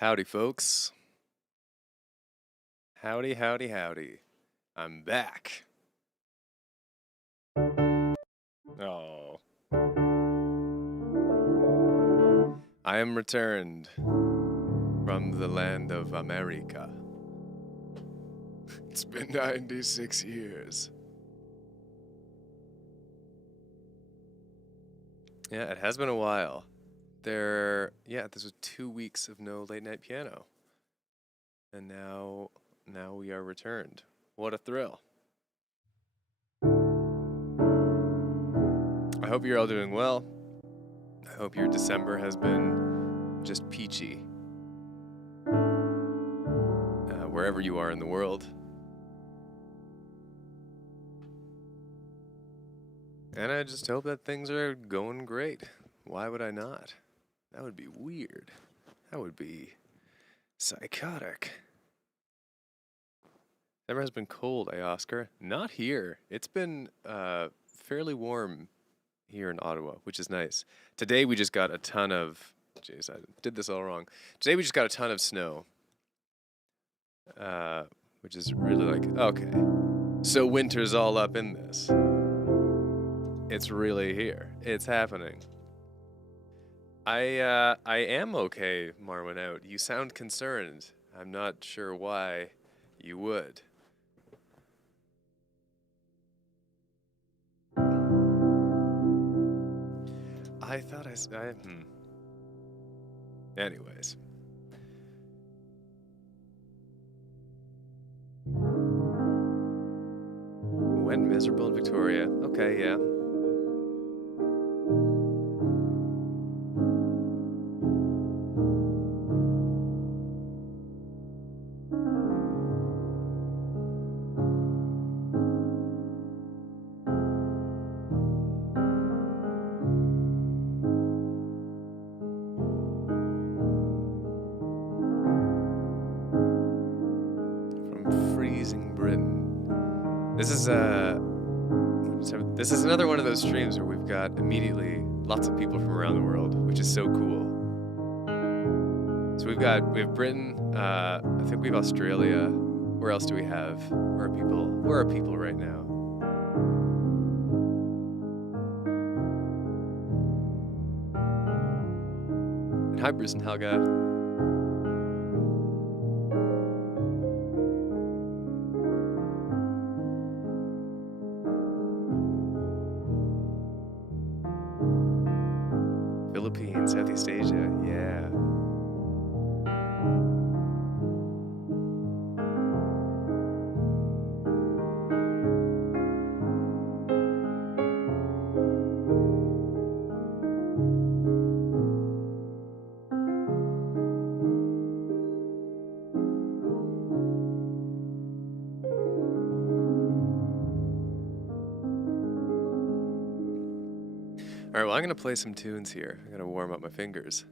Howdy, folks. Howdy, howdy, howdy. I'm back. Oh. I am returned from the land of America. It's been 96 years. Yeah, it has been a while. This was 2 weeks of no late night piano. And now we are returned. What a thrill. I hope you're all doing well. I hope your December has been just peachy. Wherever you are in the world. And I just hope that things are going great. Why would I not? That would be weird. That would be psychotic. Never has been cold, eh, Oscar? Not here. It's been fairly warm here in Ottawa, which is nice. Today we just got a ton of... Jeez, I did this all wrong. Today we just got a ton of snow. Which is really like, okay. So winter's all up in this. It's really here. It's happening. I am okay, Marwin out. You sound concerned. I'm not sure why you would. I thought Anyways. Went miserable in Victoria. Okay, yeah. From freezing Britain. This is another one of those streams where we've got immediately lots of people from around the world, which is so cool. So we have Britain, I think we have Australia. Where else do we have? Where are people right now? And hi, Bruce and Helga. Philippines, Southeast Asia, yeah. All right, well, I'm going to play some tunes here. I'm going to warm up my fingers.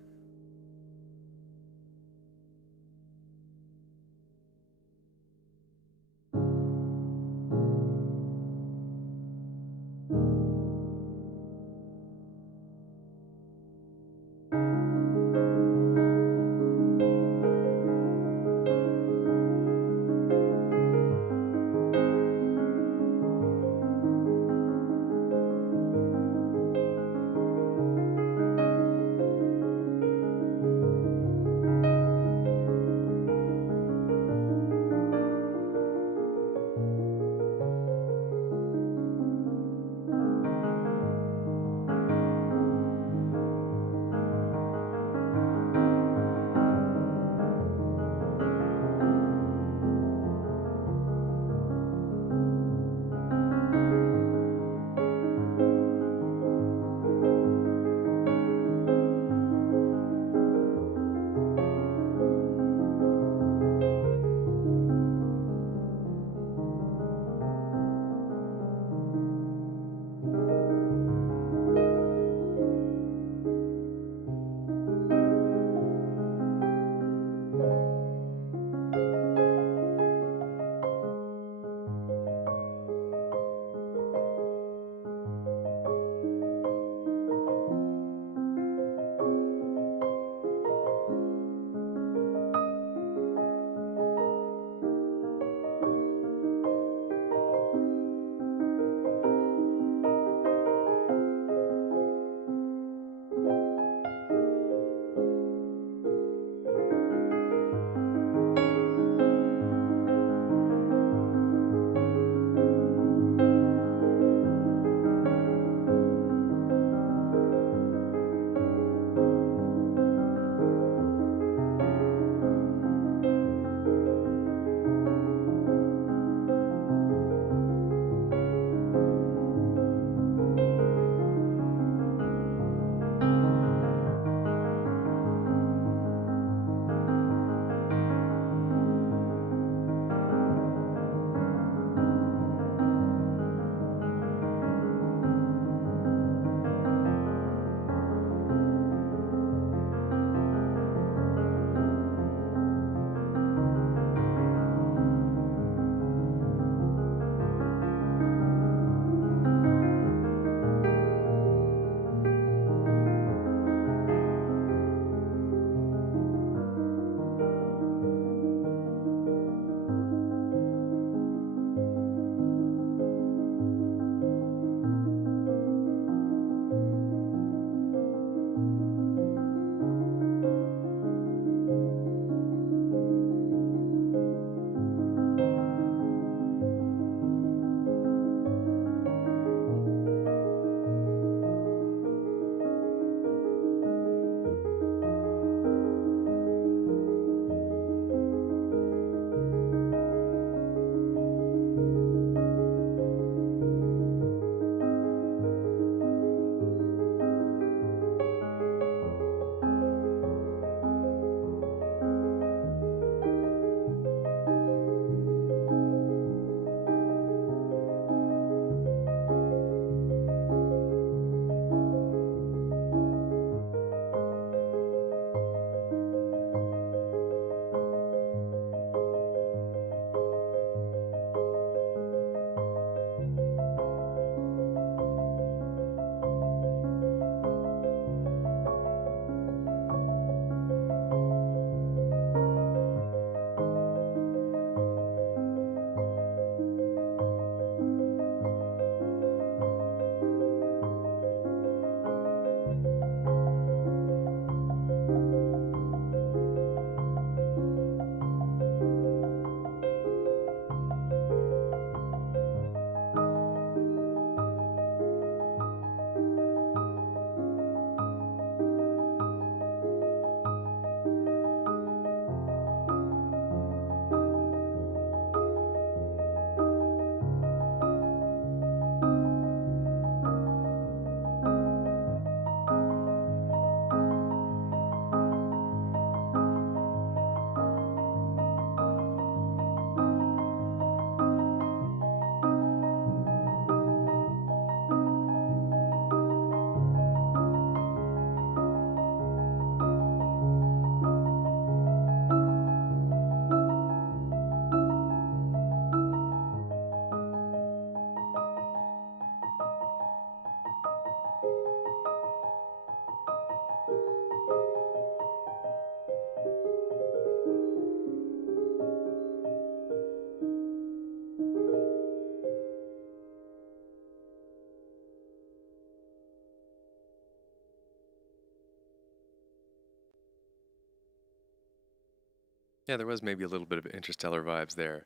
Yeah, there was maybe a little bit of Interstellar vibes there.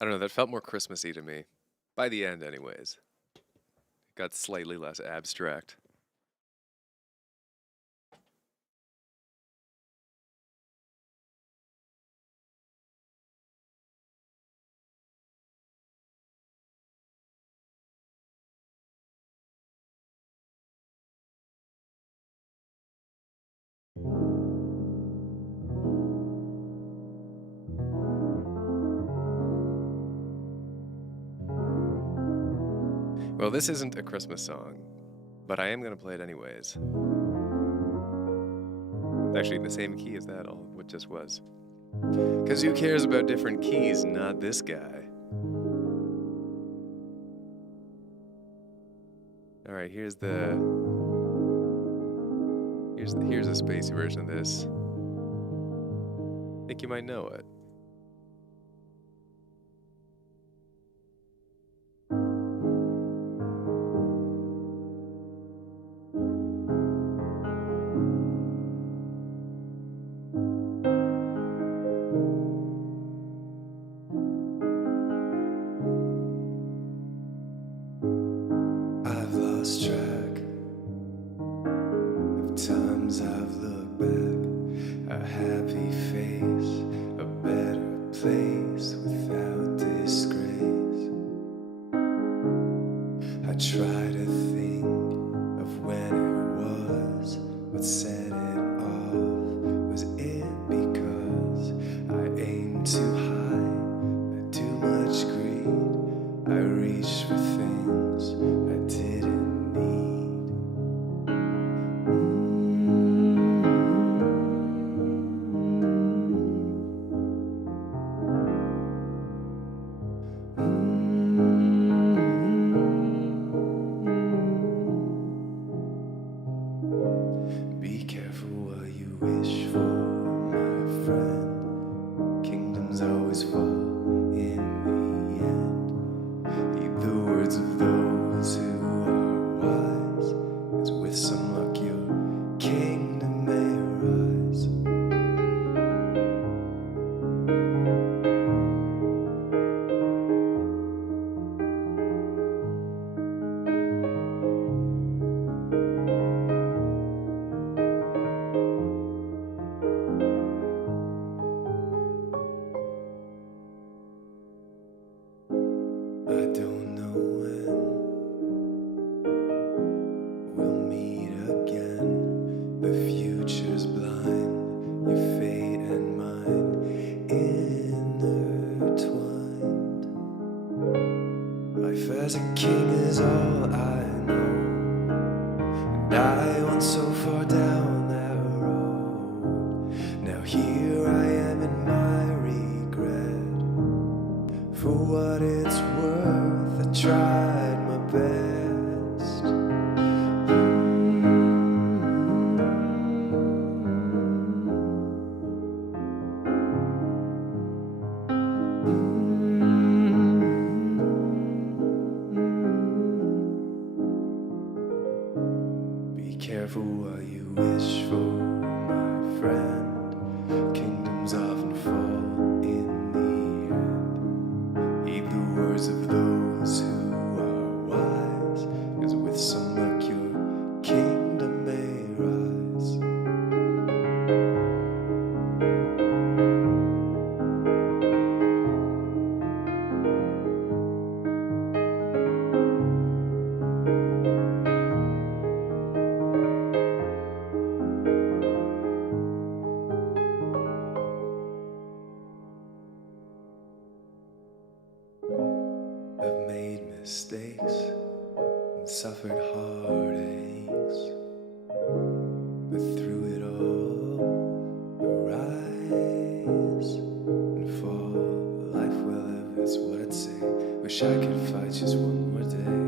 I don't know, that felt more Christmassy to me. By the end, anyways. It got slightly less abstract. Well, this isn't a Christmas song, but I am going to play it anyways. Actually, in the same key as that, all what just was. Because who cares about different keys? Not this guy. All right, here's a spacey version of this. I think you might know it. I've lost track of times I've looked back, a happy face, a better place without disgrace. I try to think of when it was, what set it off. Was it because I aimed too high, I too much greed, I reached for things I didn't need. Be careful what you wish for, my friend. Kingdoms always fall in the end. Heed the words of those who are wise, 'cause with some luck your kingdom may rise. I don't know when we'll meet again. The future's blind, your fate and mine intertwined. Life as a king is all I know, and I went so far down that road. Now here I am in my regret. For what it's worth, I tried my best. Be careful what you wish for, my friend. Kingdoms often fall in the end. Heed the words of those who are wise, 'cause with some luck your kingdom may rise. I've made mistakes and suffered heartaches, but through it all, the rise and fall, the life we live is what I'd say. Wish I could fight just one more day,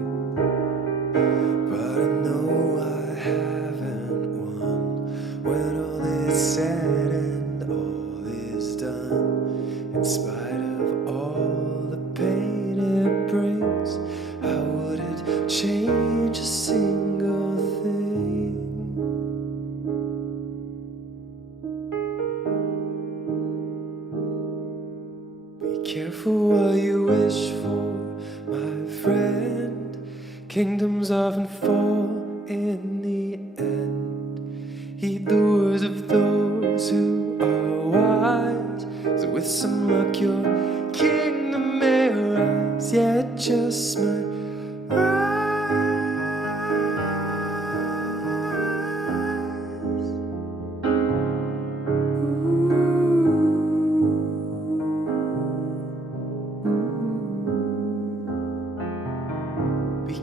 but I know I haven't won. When all is said and all is done, in spite of all the pain it brings, I wouldn't change a single thing. Kingdoms often fall in the end. Heed the words of those who are wise. So with some luck your kingdom may rise. Yet just might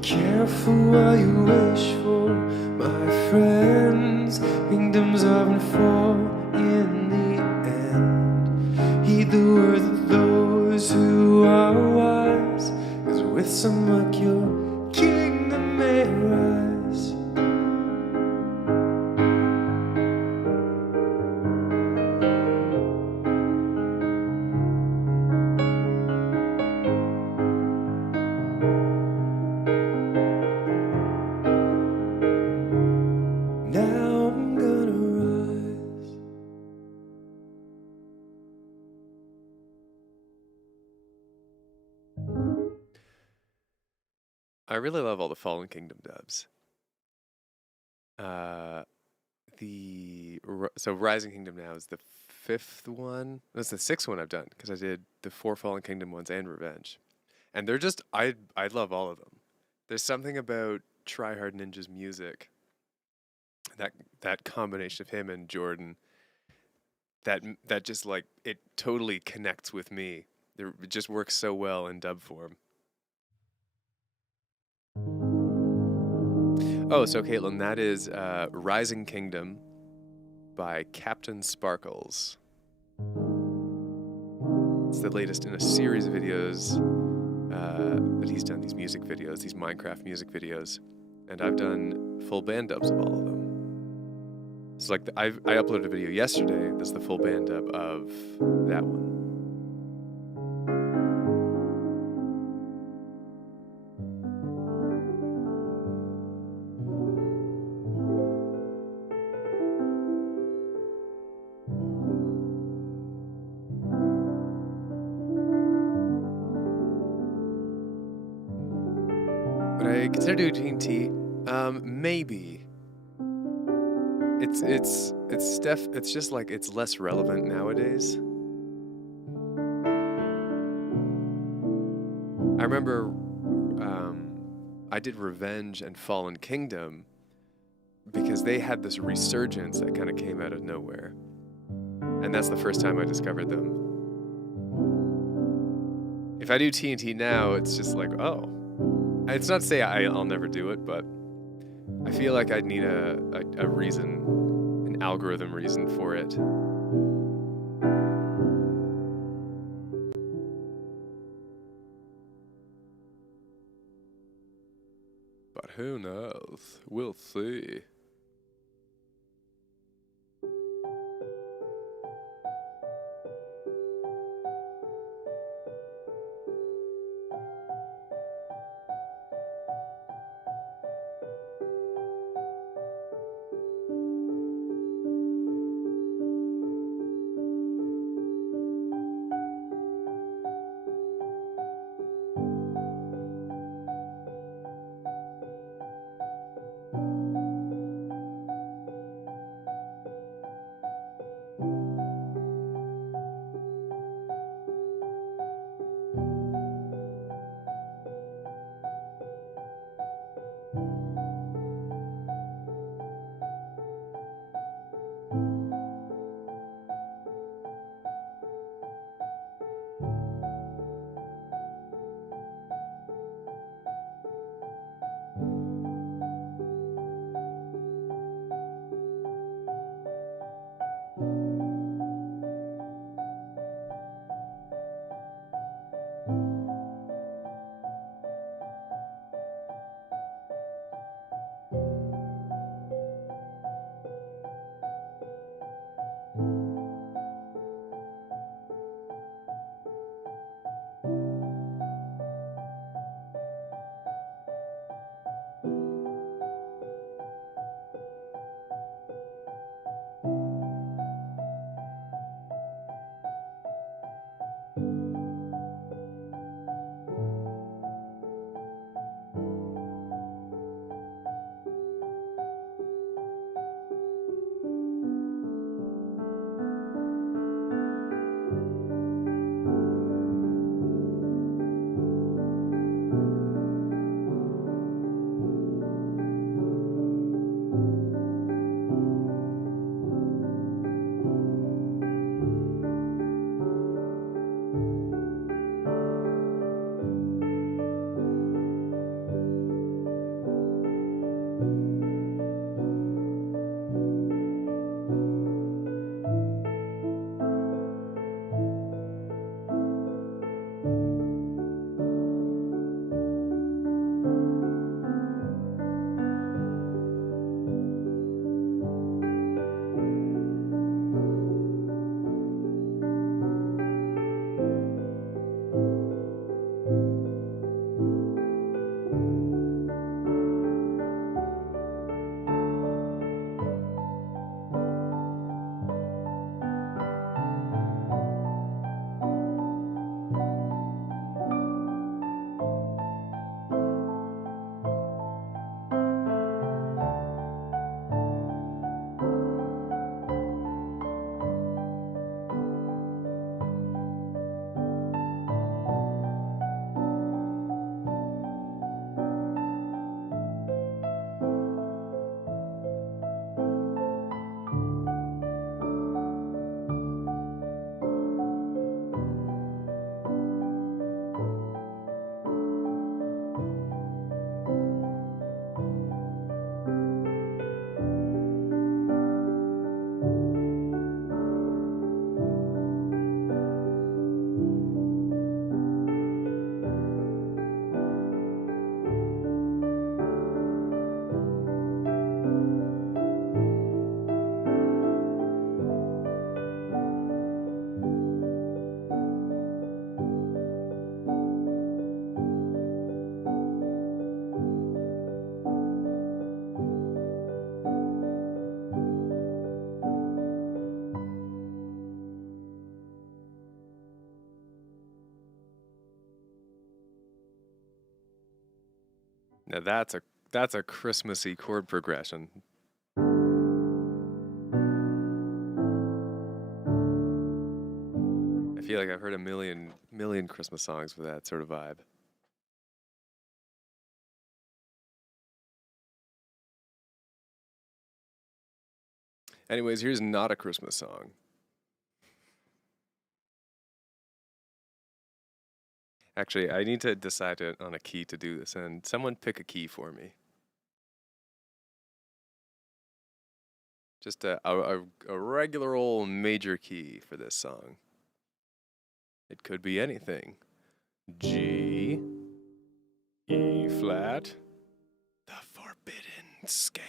careful what you wish for, my friends. Kingdoms often fall in the end. Heed the words of those who are wise, 'cause with some luck your kingdom may rise. Now I'm gonna rise. I really love all the Fallen Kingdom dubs. So Rising Kingdom now is the fifth one. That's the sixth one I've done because I did the four Fallen Kingdom ones and Revenge, and they're just I love all of them. There's something about Try Hard Ninja's music, that combination of him and Jordan, that just like it totally connects with me. It just works so well in dub form. Oh, so Caitlin, that is Rising Kingdom by Captain Sparkles. It's the latest in a series of videos that he's done, these music videos, these Minecraft music videos, and I've done full band dubs of all of them. So like I uploaded a video yesterday that's the full band dub of that one. Would I consider doing TNT? Maybe. It's just like it's less relevant nowadays. I remember I did Revenge and Fallen Kingdom because they had this resurgence that kind of came out of nowhere. And that's the first time I discovered them. If I do TNT now, it's just like, oh. It's not to say I'll never do it, but I feel like I'd need a reason, an algorithm reason for it. But who knows? We'll see. that's a Christmassy chord progression. I feel like I've heard a million Christmas songs with that sort of vibe. Anyways, here's not a Christmas song. Actually, I need to decide on a key to do this, and someone pick a key for me. Just a regular old major key for this song. It could be anything. G, E flat, the forbidden scale.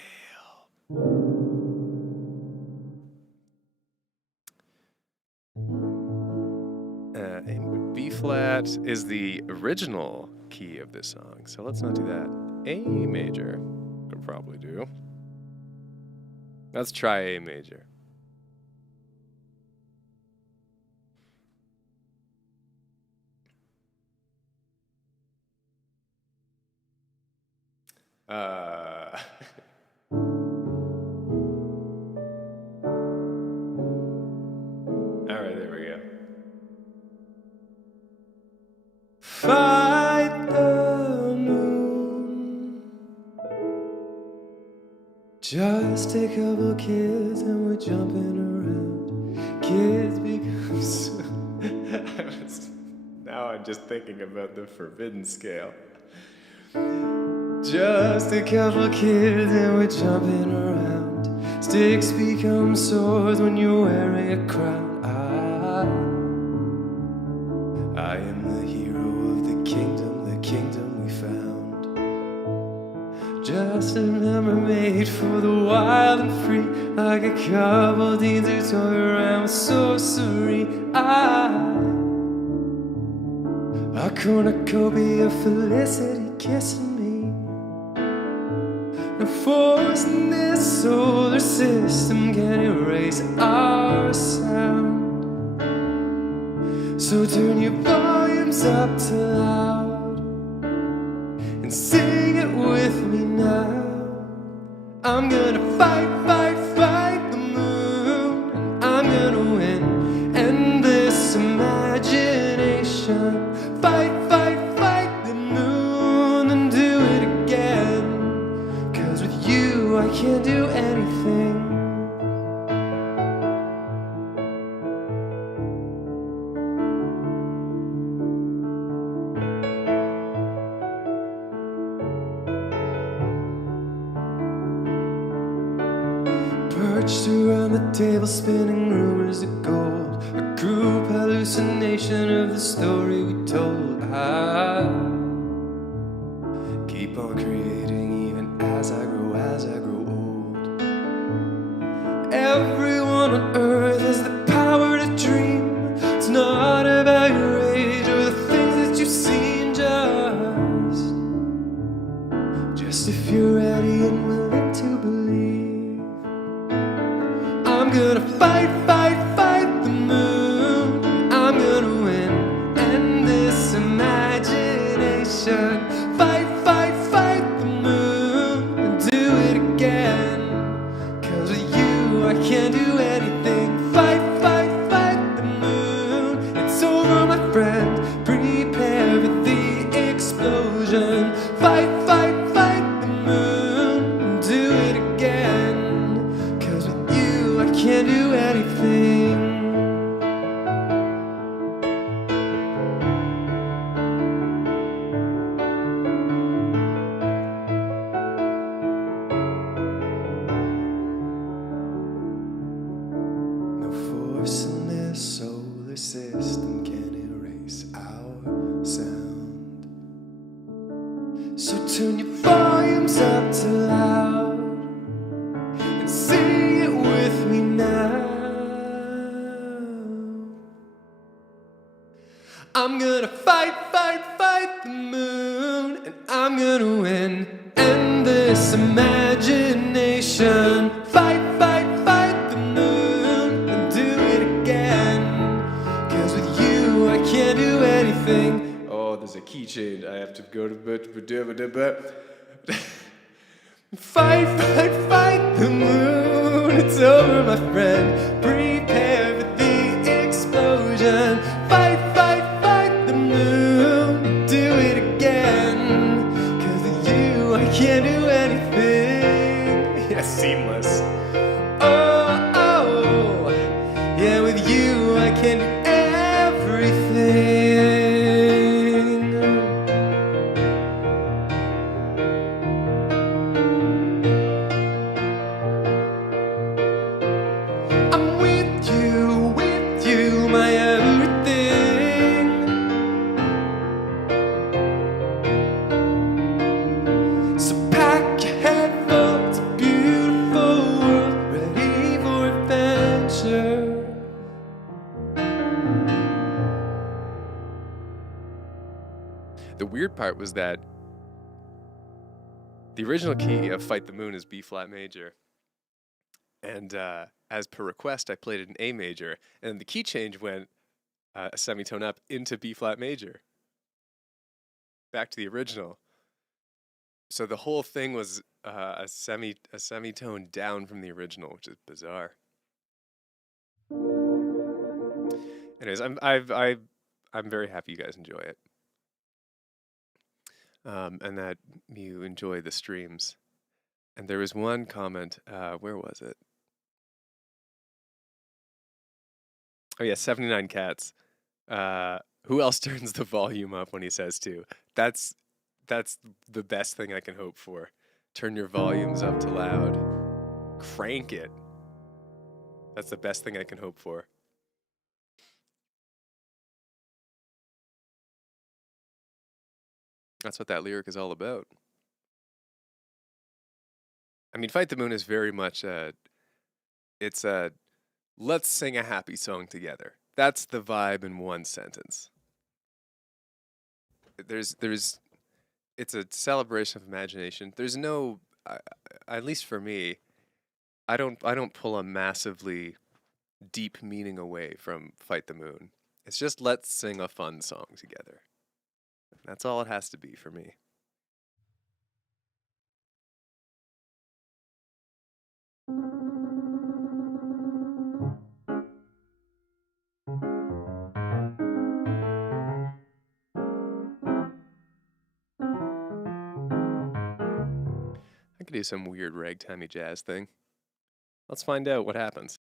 And B flat is the original key of this song, so let's not do that. A major, could probably do. Let's try A major. Alright, there we go. Fight the moon. Just a couple kids and we're jumping around. Kids become so Now I'm just thinking about the forbidden scale. just a couple kids and we're jumping around. Sticks become swords when you're wearing a crown. I am the hero of the kingdom we found. Just a number made for the wild and free, like a couple deeds who toy around with sorcery. A cornucopia of felicity kissing me. No force in this solar system can erase our sound. So turn your volumes up to loud and sing it with me now. I'm gonna fight the moon, and I'm gonna win. Endless imagination. Fight the moon and do it again. 'Cause with you I can't do anything. Perched around the table, spinning rumors of gold. A group hallucination of the story we told. I keep on creating even as I grow old. Everyone on earth has the power to dream. It's not about your age or the things that you've seen, just if you're ready and willing to believe. I'm gonna fight the moon. I'm gonna win. Endless imagination. Fight the moon and do it again. 'Cause with you I can't do anything. Fight the moon. It's over, my friend. Prepare for the explosion. Fight the moon and do it again. 'Cause with you I can't do anything. No force in this solar system can erase our sound. So turn your volumes up to loud and sing it with me now. I'm gonna fight the moon, and I'm gonna win. Endless imagination. Fight the moon and do it again. 'Cause with you I can't do anything. Oh, there's a key change. I have to go to Fight, fight, fight the moon. It's over, my friend. Prepare for the explosion. Fight, fight, fight the moon. Do it again. 'Cause of you, I can't do anything. Yeah, seamless. Oh, oh. Yeah, with you, I can do everything. I'm with you, my everything. So pack your headphones, a beautiful world, ready for adventure. The weird part was that the original key of Fight the Moon is B flat major. And as per request, I played it in A major, and the key change went a semitone up into B flat major. Back to the original. So the whole thing was a semitone down from the original, which is bizarre. Anyways, I'm very happy you guys enjoy it, and that you enjoy the streams. And there was one comment. Where was it? Oh yeah, 79 cats. Who else turns the volume up when he says to? That's the best thing I can hope for. Turn your volumes up to loud. Crank it. That's the best thing I can hope for. That's what that lyric is all about. I mean, Fight the Moon is very much it's a let's sing a happy song together. That's the vibe in one sentence. There's it's a celebration of imagination. There's no at least for me, I don't pull a massively deep meaning away from Fight the Moon. It's just let's sing a fun song together. That's all it has to be for me. I could do some weird ragtimey jazz thing. Let's find out what happens.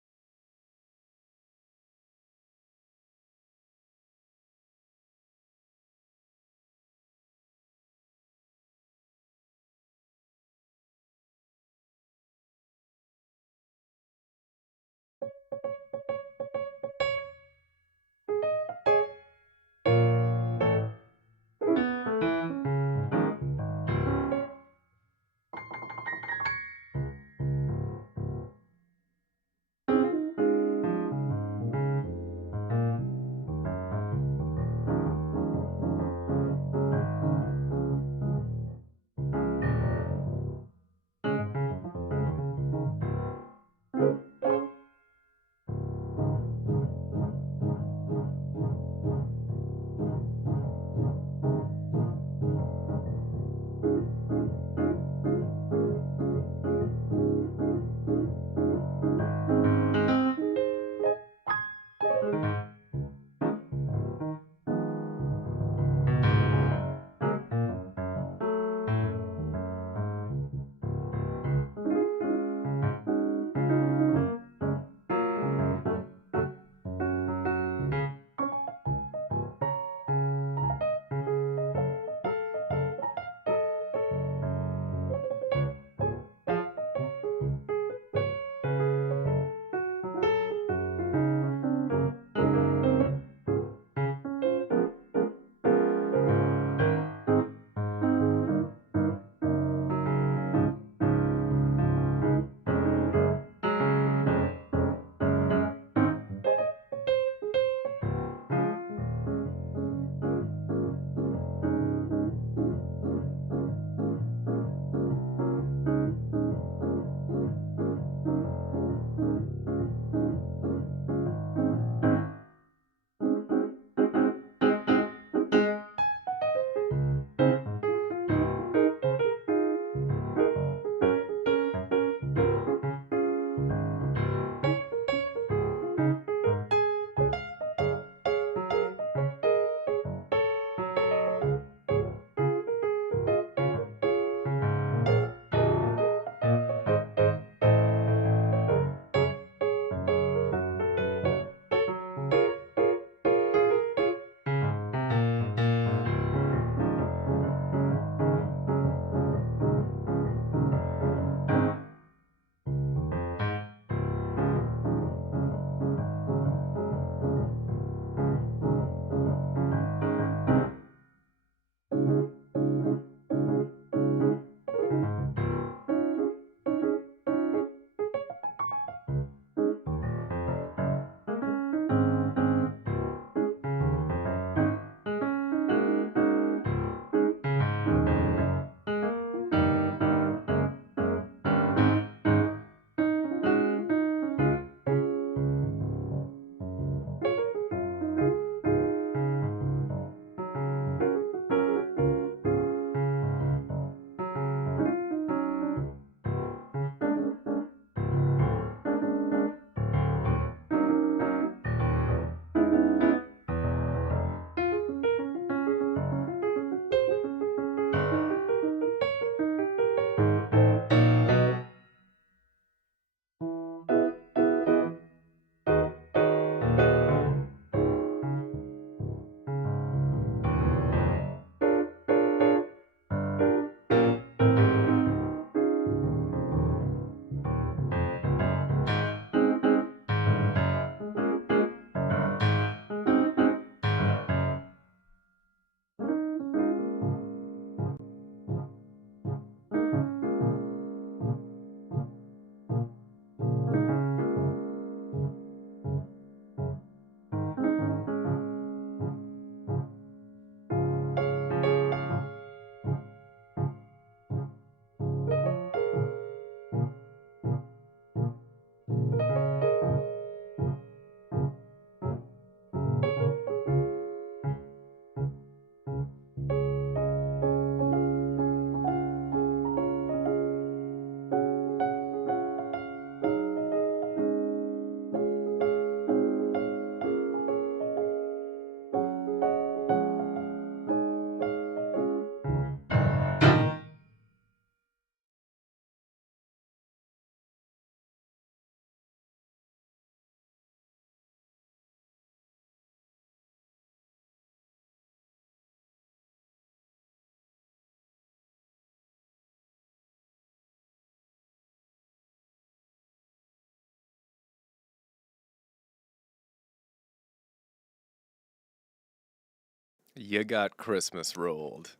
You got Christmas rolled.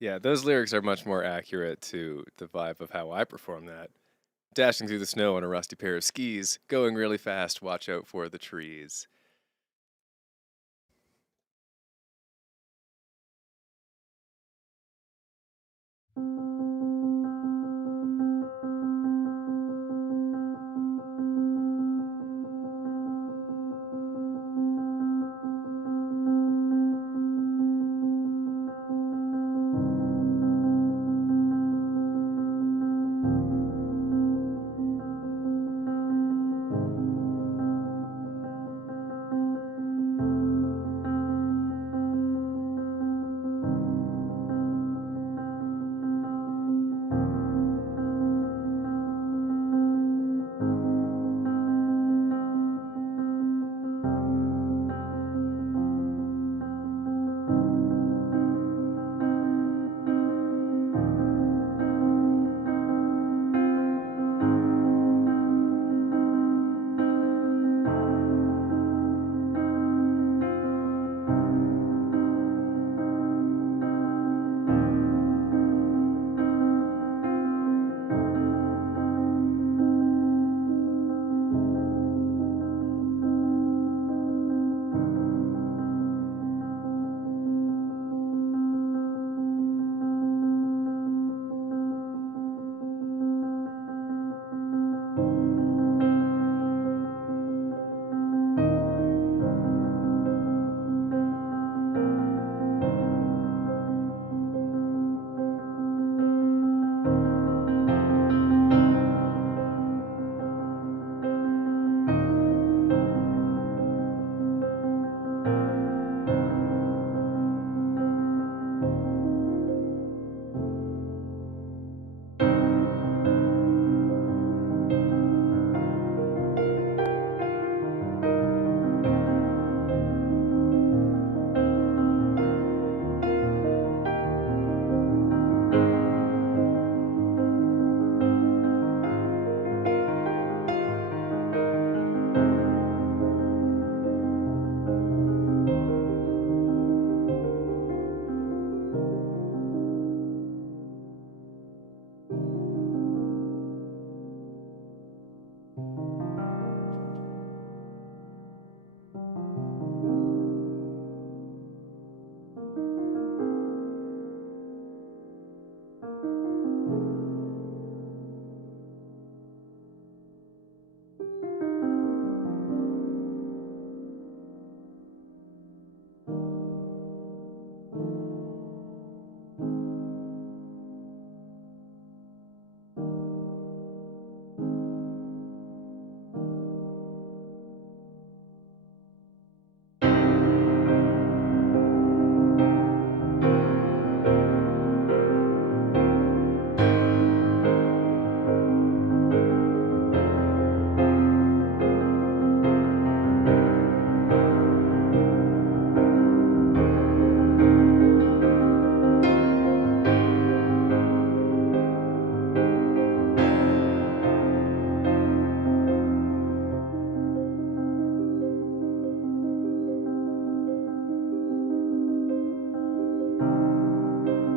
Yeah, those lyrics are much more accurate to the vibe of how I perform that. Dashing through the snow on a rusty pair of skis, going really fast, watch out for the trees.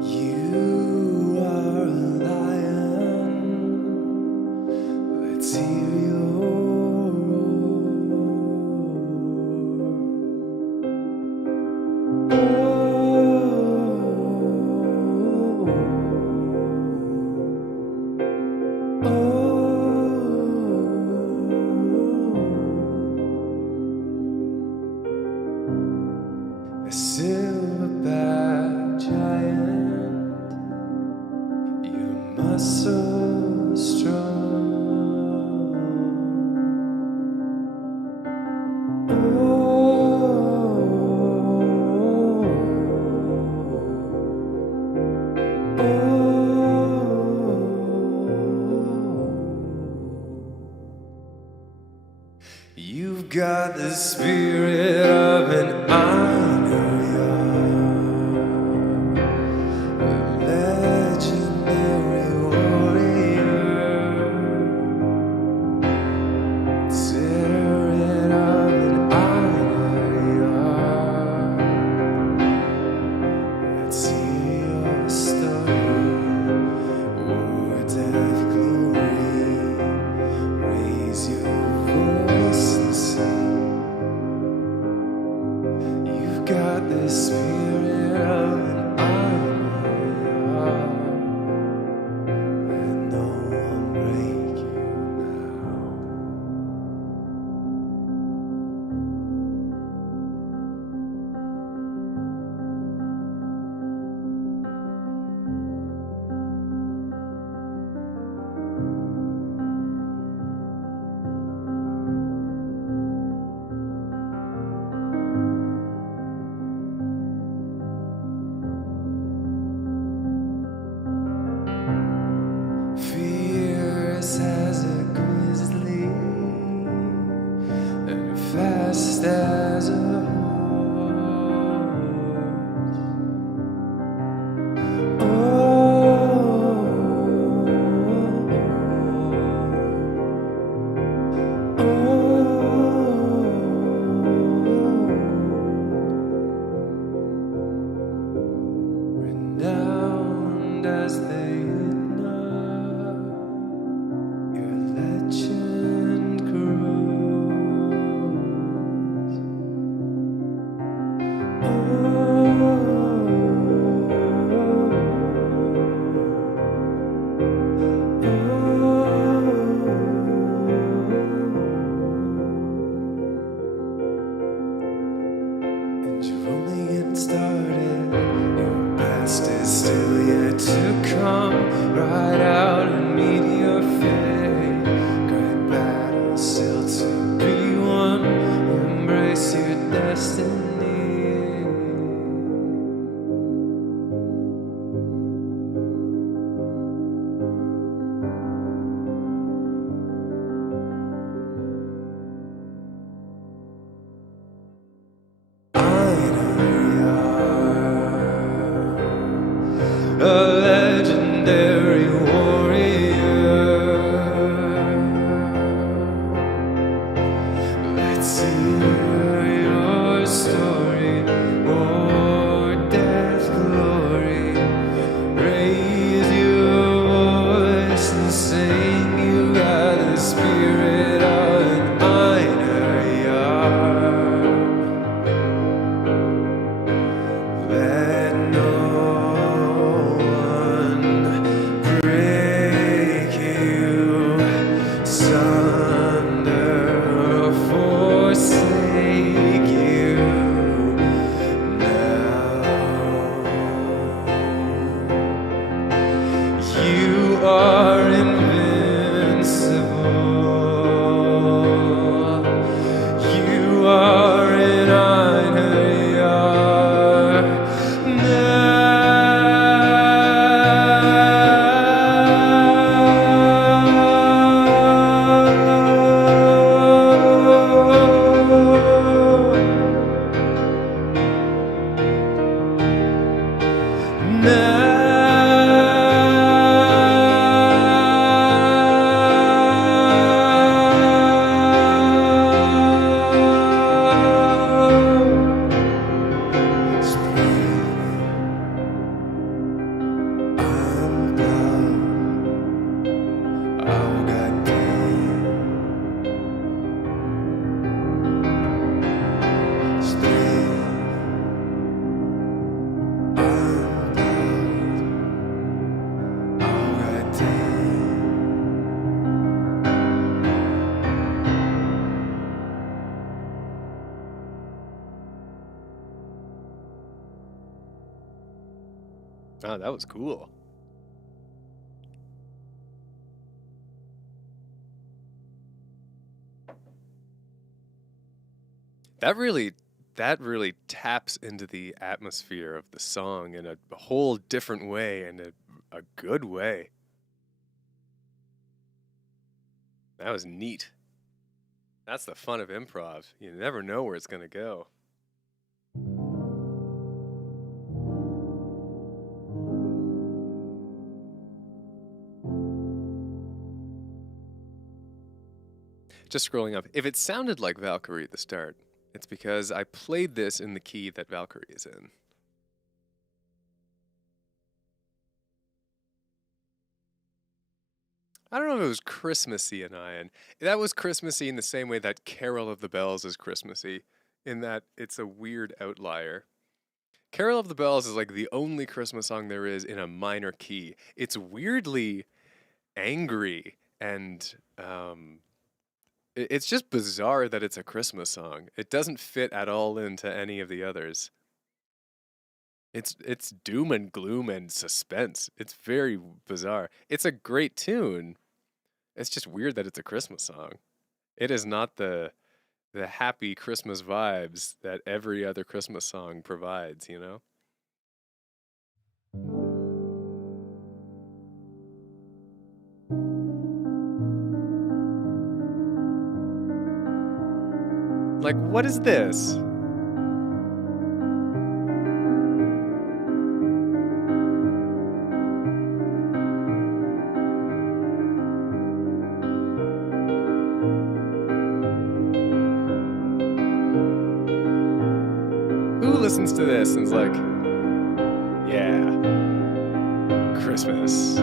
You are a lion. Let's hear your roar. A silverback giant, your muscle strong. You've got the spirit of an honor yard, a legendary warrior, spirit of an honor and as they ignore, your legend grows. And you're only getting started. Your best is still yet to come. Ride out and meet your fate. Great battle still to be won. Embrace your destiny. A legendary warrior. Let's hear your story, war, death, glory. Raise your voice and sing. You got the spirit of an Einherjar. Let no break you sunder or forsake you now. You are invincible. You are an Einherjar Oh, that was cool. That really taps into the atmosphere of the song in a whole different way, and a good way. That was neat. That's the fun of improv. You never know where it's gonna go. Just scrolling up. If it sounded like Valkyrie at the start, it's because I played this in the key that Valkyrie is in. I don't know if it was Christmassy in Iron. That was Christmassy in the same way that Carol of the Bells is Christmassy, in that it's a weird outlier. Carol of the Bells is like the only Christmas song there is in a minor key. It's weirdly angry and it's just bizarre that it's a Christmas song. It doesn't fit at all into any of the others. It's doom and gloom and suspense. It's very bizarre. It's a great tune. It's just weird that it's a Christmas song. It is not the happy Christmas vibes that every other Christmas song provides, you know? Like, what is this? Who listens to this and is like, yeah, Christmas.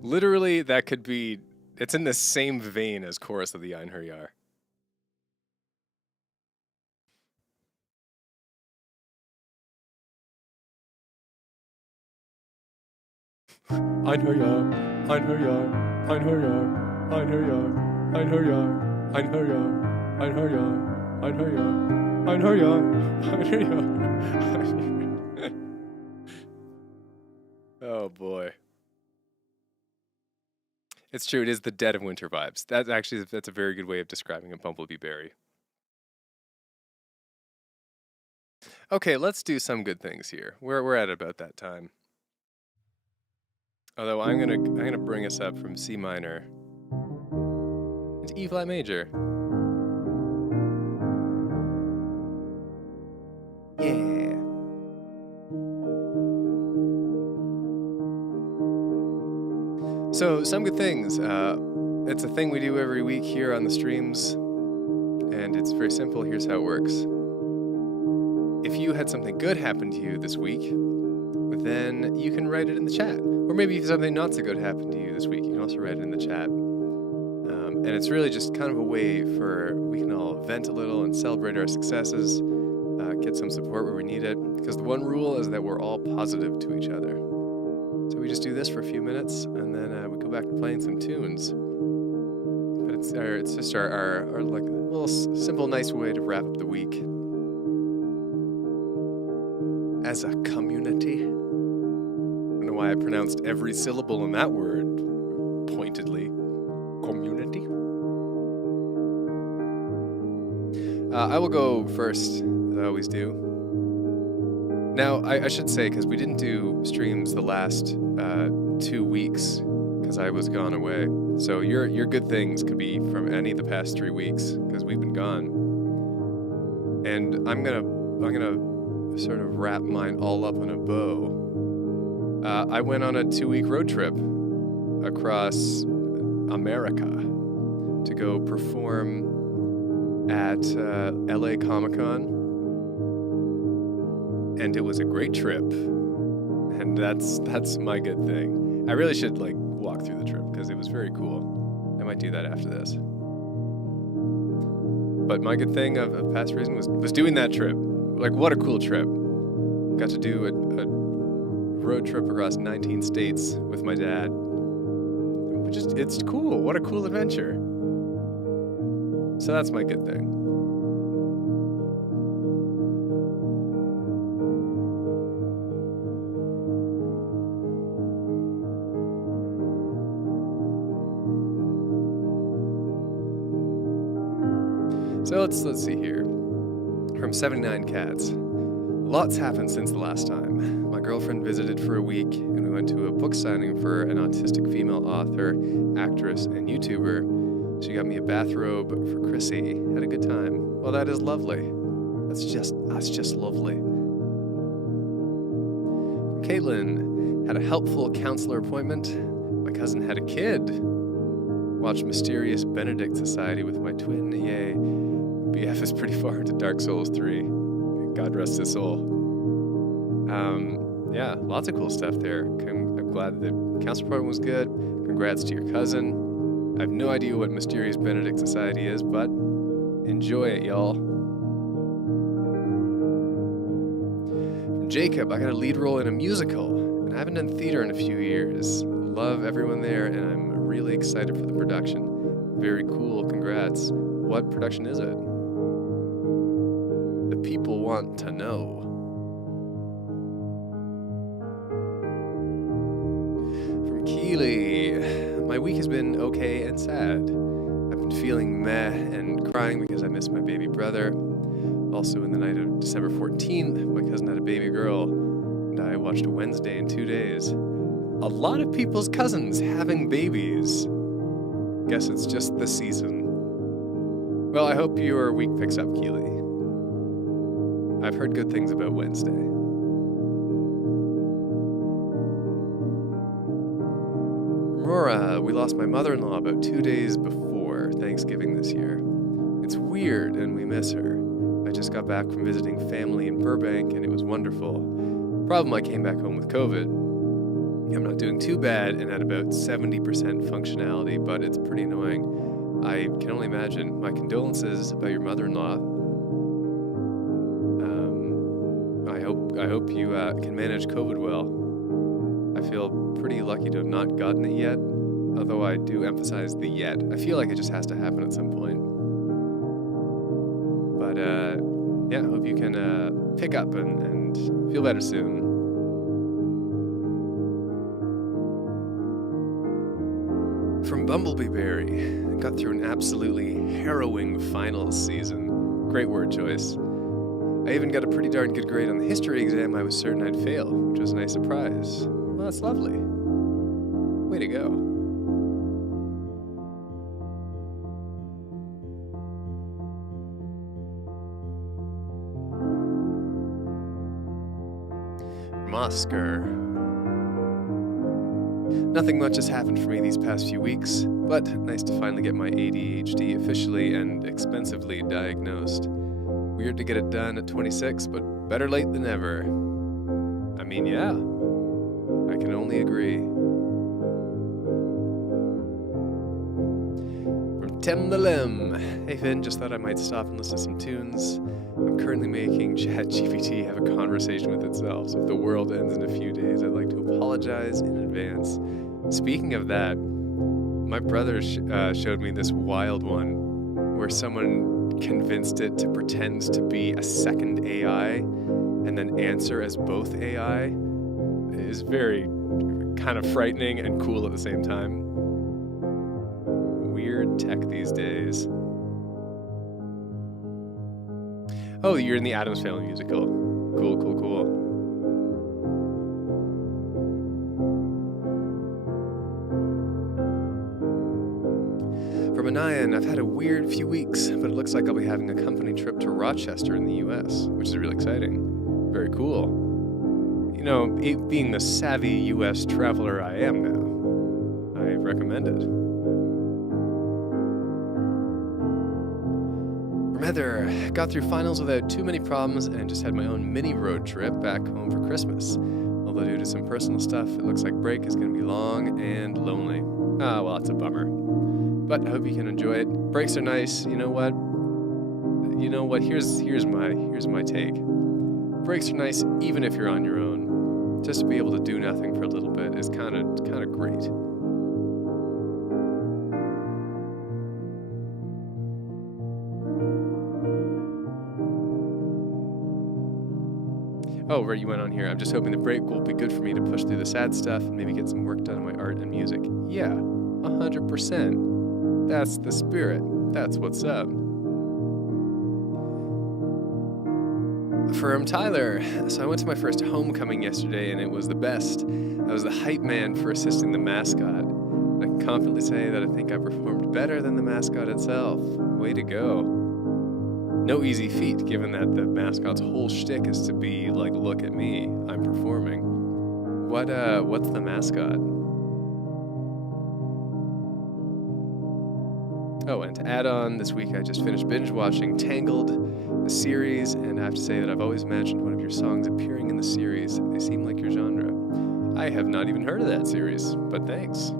Literally, that could be, it's in the same vein as Chorus of the Einherjar. Einherjar, Einherjar, Einherjar, Einherjar, Einherjar, Einherjar, Einherjar, Einherjar, Einherjar, Einherjar. Oh boy. It's true, it is the dead of winter vibes. That's a very good way of describing a Bumblebee Berry. Okay, let's do some good things here. We're at about that time. Although I'm gonna bring us up from C minor into E flat major. Yeah. So some good things. It's a thing we do every week here on the streams, and it's very simple. Here's how it works. If you had something good happen to you this week, then you can write it in the chat. Or maybe if something not so good happened to you this week, you can also write it in the chat. And it's really just kind of a way for we can all vent a little and celebrate our successes, get some support where we need it. Because the one rule is that we're all positive to each other. So we just do this for a few minutes, and then we go back to playing some tunes. But it's just our like little simple, nice way to wrap up the week. As a community. I don't know why I pronounced every syllable in that word pointedly. Community. I will go first, as I always do. Now, I should say, because we didn't do streams the last 2 weeks, because I was gone away. So your good things could be from any of the past 3 weeks, because we've been gone. And I'm gonna sort of wrap mine all up in a bow. I went on a 2-week road trip across America to go perform at LA Comic-Con. And it was a great trip. And that's my good thing. I really should like walk through the trip because it was very cool. I might do that after this. But my good thing of past reason was doing that trip. Like, what a cool trip. Got to do a road trip across 19 states with my dad. It's cool. What a cool adventure. So that's my good thing. So let's see here. From 79 Cats. Lots happened since the last time. My girlfriend visited for a week, and we went to a book signing for an autistic female author, actress, and YouTuber. She got me a bathrobe for Chrissy. Had a good time. Well, that is lovely. That's just lovely. Caitlin had a helpful counselor appointment. My cousin had a kid. Watched Mysterious Benedict Society with my twin. Yay. BF is pretty far into Dark Souls 3. God rest his soul. Yeah, lots of cool stuff there. I'm glad the council program was good. Congrats to your cousin. I have no idea what Mysterious Benedict Society is, but enjoy it, y'all. From Jacob, I got a lead role in a musical, and I haven't done theater in a few years. Love everyone there, and I'm really excited for the production. Very cool, congrats. What production is it? The people want to know. From Keely, my week has been okay and sad. I've been feeling meh and crying because I miss my baby brother. Also, in the night of December 14th, my cousin had a baby girl, and I watched Wednesday in 2 days. A lot of people's cousins having babies. Guess it's just the season. Well, I hope your week picks up, Keely. I've heard good things about Wednesday. Aurora, we lost my mother-in-law about 2 days before Thanksgiving this year. It's weird, and we miss her. I just got back from visiting family in Burbank, and it was wonderful. Problem, I came back home with COVID. I'm not doing too bad and at about 70% functionality, but it's pretty annoying. I can only imagine. My condolences about your mother-in-law. I hope you can manage COVID well. I feel pretty lucky to have not gotten it yet, although I do emphasize the yet. I feel like it just has to happen at some point. But yeah, I hope you can pick up and feel better soon. From Bumblebee Berry, got through an absolutely harrowing finals season. Great word choice. I even got a pretty darn good grade on the history exam I was certain I'd fail, which was a nice surprise. Well, that's lovely. Way to go. From Oscar. Nothing much has happened for me these past few weeks, but nice to finally get my ADHD officially and expensively diagnosed. Weird to get it done at 26, but better late than never. I mean, yeah, I can only agree. From Tim the Lim. Hey Finn, just thought I might stop and listen to some tunes. I'm currently making ChatGPT have a conversation with itself, so if the world ends in a few days, I'd like to apologize in advance. Speaking of that, my brother showed me this wild one where someone convinced it to pretend to be a second AI and then answer as both AI. It is very kind of frightening and cool at the same time. Weird tech these days. Oh, you're in the Addams Family musical. Cool, cool, cool. From Anayan, I've had a weird few weeks, but it looks like I'll be having a company trip to Rochester in the US, which is really exciting. Very cool. You know, being the savvy US traveler I am now, I recommend it. From Heather, got through finals without too many problems and just had my own mini road trip back home for Christmas. Although due to some personal stuff, it looks like break is going to be long and lonely. Ah, well, that's a bummer. But I hope you can enjoy it. Breaks are nice. You know what? Here's my take. Breaks are nice even if you're on your own. Just to be able to do nothing for a little bit is kind of great. Oh, right, you went on here. I'm just hoping the break will be good for me to push through the sad stuff and maybe get some work done on my art and music. Yeah, 100%. That's the spirit. That's what's up. From Tyler. So I went to my first homecoming yesterday and it was the best. I was the hype man for assisting the mascot. I can confidently say that I think I performed better than the mascot itself. Way to go. No easy feat, given that the mascot's whole shtick is to be like, look at me, I'm performing. What's the mascot? Oh, and to add on, this week I just finished binge watching Tangled, the series, and I have to say that I've always imagined one of your songs appearing in the series. They seem like your genre. I have not even heard of that series, but thanks.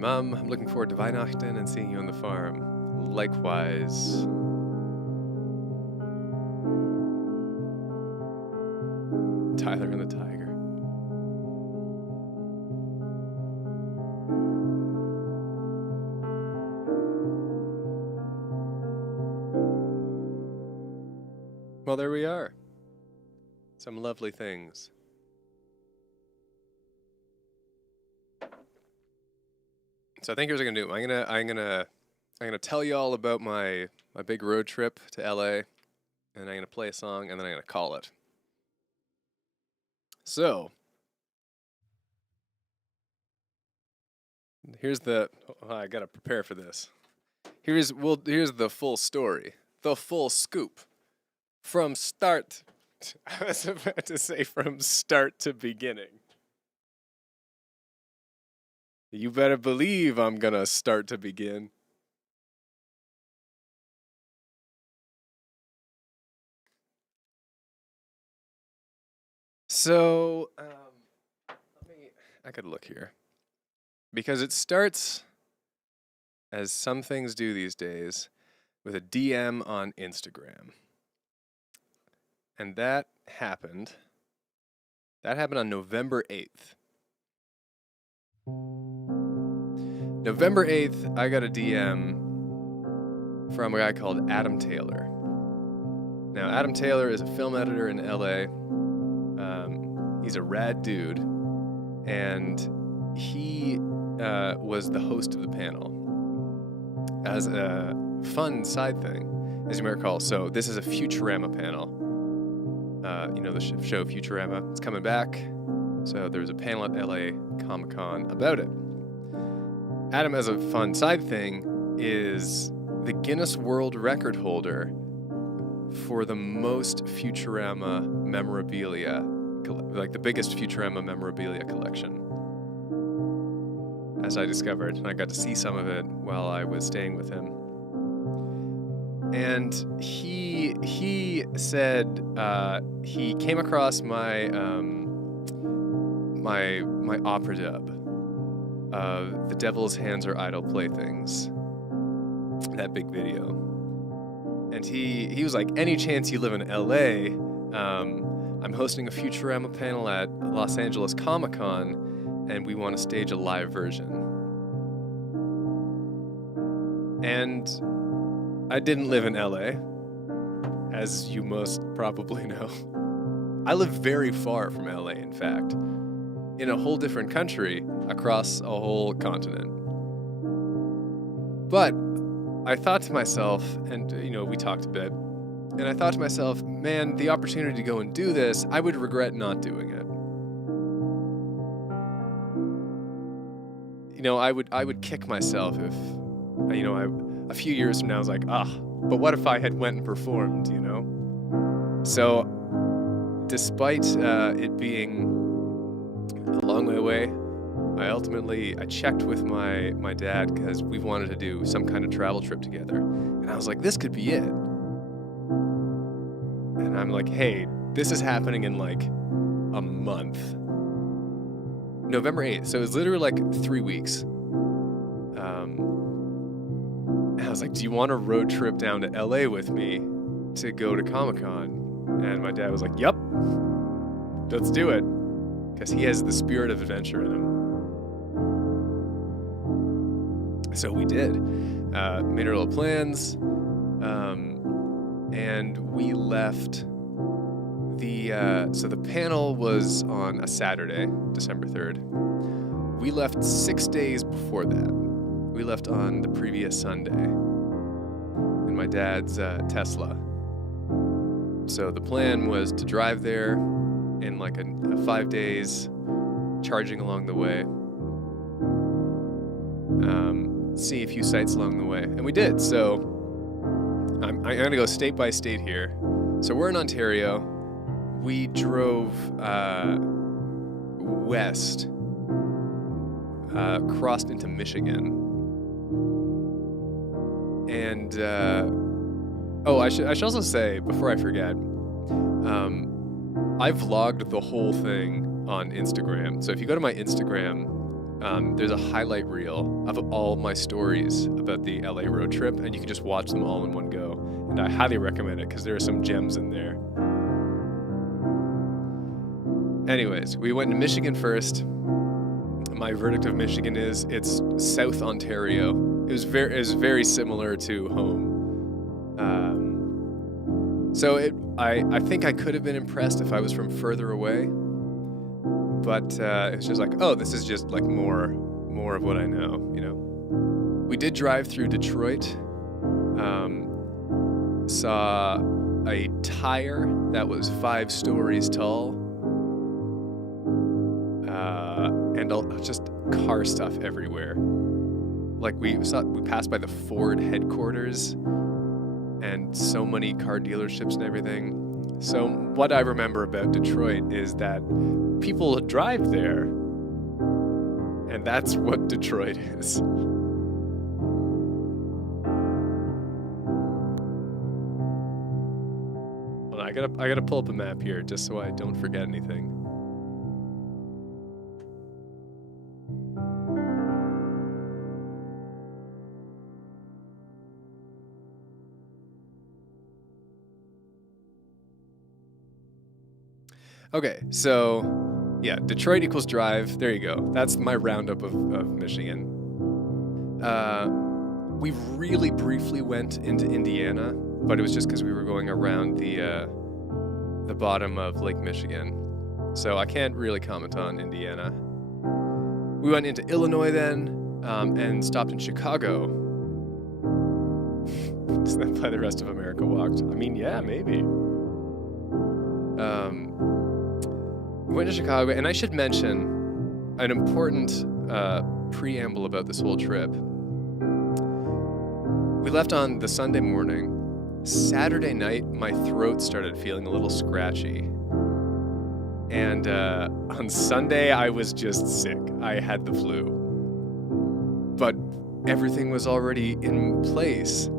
Mom, I'm looking forward to Weihnachten and seeing you on the farm. Likewise. Tyler and the Tiger. Well, there we are. Some lovely things. So I think here's what I'm gonna do. I'm gonna tell you all about my big road trip to LA, and I'm gonna play a song, and then I'm gonna call it. So here's the. Oh, I gotta prepare for this. Here's the full story, the full scoop, from start. I was about to say from start to beginning. You better believe I'm gonna start to begin. So, I could look here. Because it starts, as some things do these days, with a DM on Instagram. And that happened on November 8th. November 8th, I got a DM from a guy called Adam Taylor. Now, Adam Taylor is a film editor in LA. He's a rad dude, and he was the host of the panel as a fun side thing, as you might recall. So this is a Futurama panel. You know the show Futurama? It's coming back. So there was a panel at LA Comic-Con about it. Adam, as a fun side thing, is the Guinness World Record holder for the most Futurama memorabilia, like the biggest Futurama memorabilia collection, as I discovered, and I got to see some of it while I was staying with him. And he said he came across my my opera dub of The Devil's Hands Are Idle Playthings, that big video. And he was like, any chance you live in LA, I'm hosting a Futurama panel at Los Angeles Comic-Con, and we want to stage a live version. And I didn't live in LA, as you most probably know. I live very far from LA, in fact, in a whole different country across a whole continent. But I thought to myself, and we talked a bit, and I thought to myself, man, the opportunity to go and do this, I would regret not doing it. I would kick myself if, a few years from now I was like, but what if I had went and performed, So, despite it being a long way away, I checked with my dad because we wanted to do some kind of travel trip together. And I was like, this could be it. And I'm like, hey, this is happening in like a month. November 8th. So it was literally like 3 weeks. And I was like, do you want a road trip down to LA with me to go to Comic-Con? And my dad was like, yep, let's do it. Because he has the spirit of adventure in him. So we did. Made our little plans. And we left so the panel was on a Saturday, December 3rd. We left 6 days before that. We left on the previous Sunday in my dad's Tesla. So the plan was to drive there in like a 5 days, charging along the way, see a few sites along the way, and we did. So I'm going to go state by state here. So we're in Ontario. We drove west, crossed into Michigan. And, I should also say, before I forget, I vlogged the whole thing on Instagram. So if you go to my Instagram, there's a highlight reel of all my stories about the LA road trip, and you can just watch them all in one go. And I highly recommend it because there are some gems in there. Anyways, we went to Michigan first. My verdict of Michigan is it's South Ontario. It was very similar to home. I think I could have been impressed if I was from further away. But it was just like, oh, this is just like more of what I know, We did drive through Detroit. Saw a tire that was 5 stories tall. And just car stuff everywhere. Like we passed by the Ford headquarters and so many car dealerships and everything. So what I remember about Detroit is that people drive there, and that's what Detroit is. Well, I gotta pull up a map here just so I don't forget anything. Okay, so yeah, Detroit equals drive. There you go. That's my roundup of Michigan. We really briefly went into Indiana, but it was just because we were going around the bottom of Lake Michigan. So I can't really comment on Indiana. We went into Illinois then, and stopped in Chicago. Does that imply the rest of America walked? I mean, yeah, maybe. We went to Chicago, and I should mention an important preamble about this whole trip. We left on the Sunday morning. Saturday night, my throat started feeling a little scratchy. And on Sunday, I was just sick. I had the flu. But everything was already in place.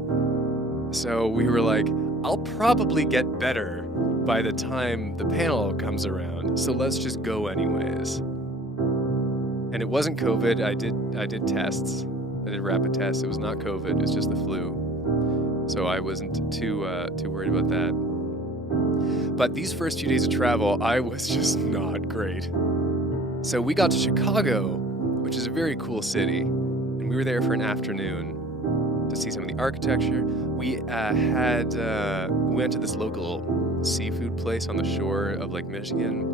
So we were like, I'll probably get better by the time the panel comes around, so let's just go anyways. And it wasn't COVID. I did tests. I did rapid tests. It was not COVID. It was just the flu. So I wasn't too worried about that. But these first few days of travel, I was just not great. So we got to Chicago, which is a very cool city, and we were there for an afternoon to see some of the architecture. We went to this local seafood place on the shore of Lake Michigan,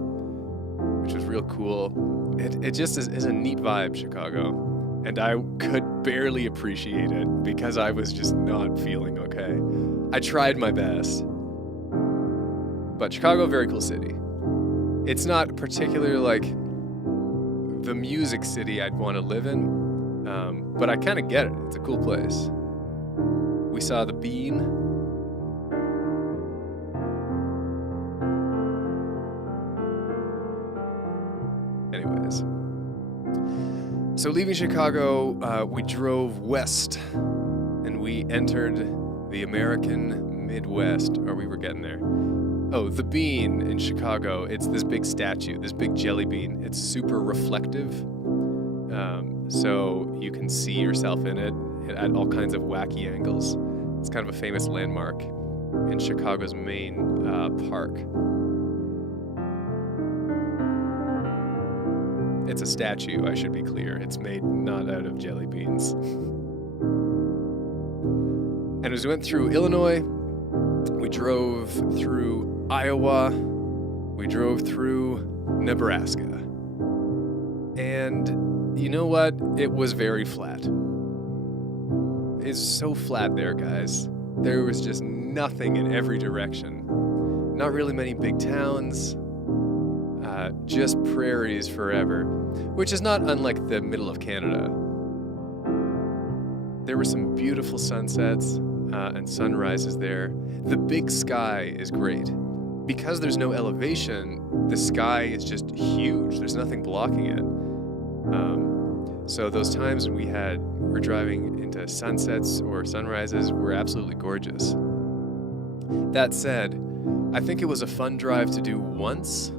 which was real cool. It just is a neat vibe, Chicago, and I could barely appreciate it because I was just not feeling okay. I tried my best, but Chicago, very cool city. It's not particularly like the music city I'd want to live in, but I kind of get it. It's a cool place. We saw the Bean. Anyways, so leaving Chicago, we drove west, and we entered the American Midwest, or we were getting there. Oh, the Bean in Chicago, it's this big statue, this big jelly bean. It's super reflective, so you can see yourself in it at all kinds of wacky angles. It's kind of a famous landmark in Chicago's main park. It's a statue, I should be clear. It's made not out of jelly beans. And as we went through Illinois, we drove through Iowa, we drove through Nebraska. And you know what? It was very flat. It's so flat there, guys. There was just nothing in every direction. Not really many big towns. Just prairies forever, which is not unlike the middle of Canada. There were some beautiful sunsets and sunrises there. The big sky is great. Because there's no elevation, the sky is just huge. There's nothing blocking it. So those times when we're driving into sunsets or sunrises were absolutely gorgeous. That said, I think it was a fun drive to do once.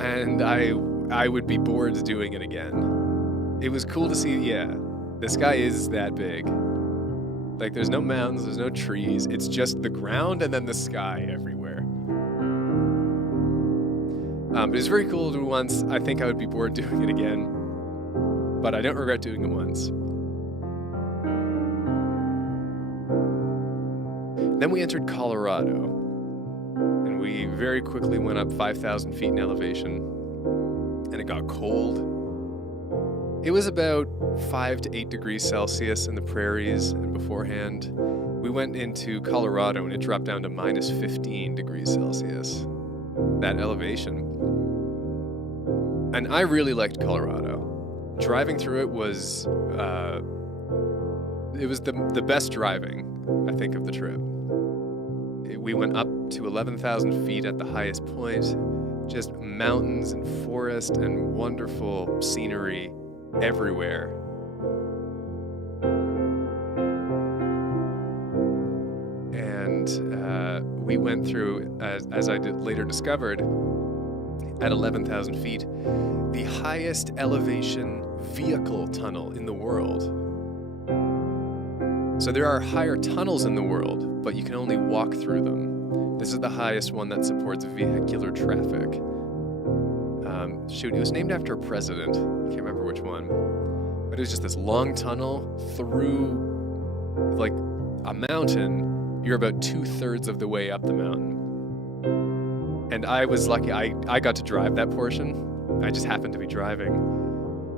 And I would be bored doing it again. It was cool to see, the sky is that big. Like, there's no mountains, there's no trees. It's just the ground and then the sky everywhere. But it's very cool to do once. I think I would be bored doing it again. But I don't regret doing it once. Then we entered Colorado. And we very quickly went up 5,000 feet in elevation. And it got cold. It was about 5 to 8 degrees Celsius in the prairies, and beforehand, we went into Colorado and it dropped down to minus 15 degrees Celsius. That elevation. And I really liked Colorado. Driving through it was the best driving, I think, of the trip. We went up to 11,000 feet at the highest point, just mountains and forest and wonderful scenery everywhere. And we went through, as I later discovered, at 11,000 feet, the highest elevation vehicle tunnel in the world. So there are higher tunnels in the world, but you can only walk through them. This is the highest one that supports vehicular traffic. It was named after a president. I can't remember which one. But it was just this long tunnel through like a mountain. You're about 2/3 of the way up the mountain. And I was lucky. I got to drive that portion. I just happened to be driving.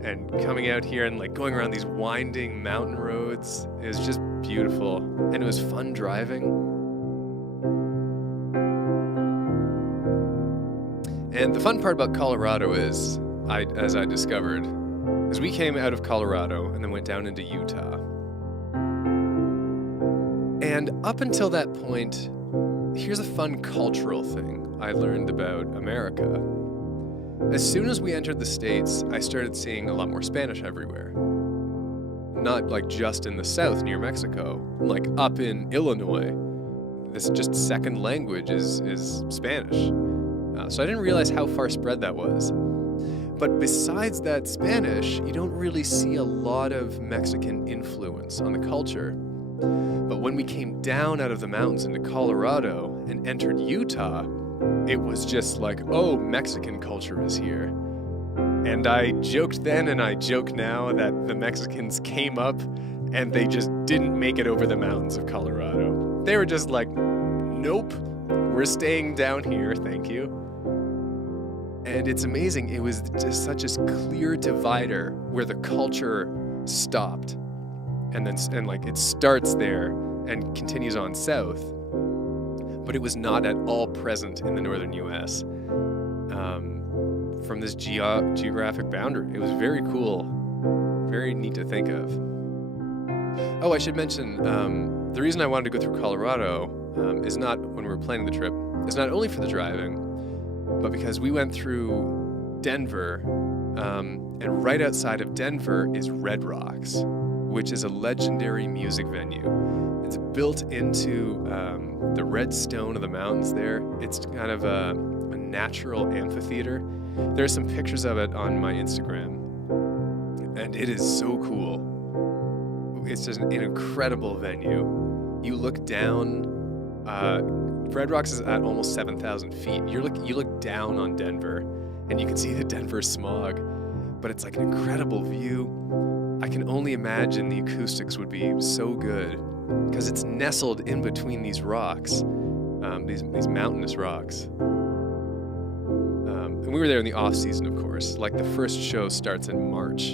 And coming out here and like going around these winding mountain roads, it was just beautiful. And it was fun driving. And the fun part about Colorado is, as I discovered, is we came out of Colorado and then went down into Utah. And up until that point, here's a fun cultural thing I learned about America. As soon as we entered the States, I started seeing a lot more Spanish everywhere. Not like just in the south near Mexico, like up in Illinois. This just second language is Spanish. So I didn't realize how far spread that was. But besides that Spanish, you don't really see a lot of Mexican influence on the culture. But when we came down out of the mountains into Colorado and entered Utah, it was just like, oh, Mexican culture is here. And I joked then and I joke now that the Mexicans came up and they just didn't make it over the mountains of Colorado. They were just like, nope, we're staying down here, thank you. And it's amazing, it was just such a clear divider where the culture stopped. And like it starts there and continues on south. But it was not at all present in the northern US from this geographic boundary. It was very cool, very neat to think of. Oh, I should mention, the reason I wanted to go through Colorado is not, when we were planning the trip, is not only for the driving, but because we went through Denver, and right outside of Denver is Red Rocks, which is a legendary music venue. It's built into the red stone of the mountains there. It's kind of a natural amphitheater. There are some pictures of it on my Instagram, and it is so cool. It's just an incredible venue. You look down, Red Rocks is at almost 7,000 feet. You look down on Denver, and you can see the Denver smog, but it's like an incredible view. I can only imagine the acoustics would be so good, because it's nestled in between these rocks, these mountainous rocks. And we were there in the off season, of course. Like the first show starts in March.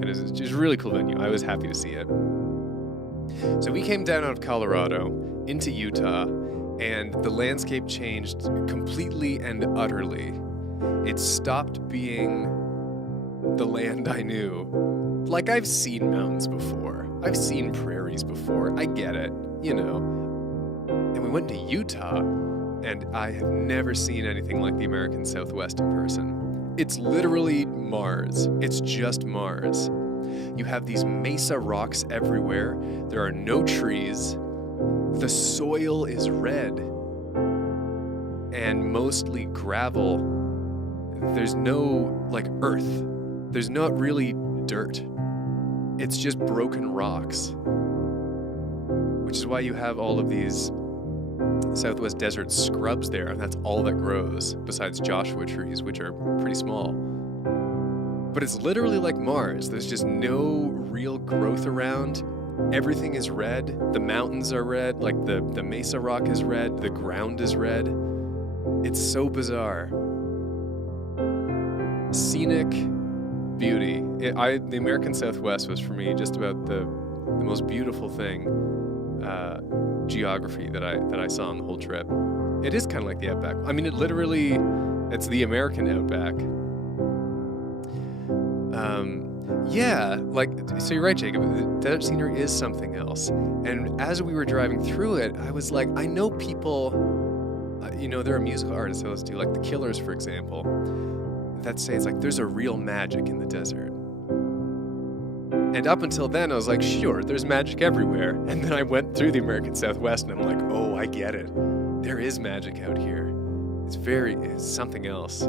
And it's just a really cool venue. I was happy to see it. So we came down out of Colorado into Utah, and the landscape changed completely and utterly. It stopped being the land I knew. Like, I've seen mountains before. I've seen prairies before. I get it, you know. And we went to Utah, and I have never seen anything like the American Southwest in person. It's literally Mars. It's just Mars. You have these mesa rocks everywhere. There are no trees. The soil is red and mostly gravel. There's no, like, earth. There's not really dirt. It's just broken rocks, which is why you have all of these Southwest desert scrubs there, and that's all that grows, besides Joshua trees, which are pretty small. But it's literally like Mars. There's just no real growth around. Everything is red. The mountains are red, like the mesa rock is red, the ground is red. It's so bizarre. Scenic, beauty. The American Southwest was for me just about the most beautiful thing, geography that I saw on the whole trip. It is kind of like the outback. I mean, it's the American outback. Yeah, like, so you're right, Jacob. The desert scenery is something else. And as we were driving through it, I was like, I know people, there are musical artists I listen to, like The Killers, for example, that say it's like there's a real magic in the desert. And up until then, I was like, sure, there's magic everywhere. And then I went through the American Southwest, and I'm like, oh, I get it. There is magic out here. It's something else.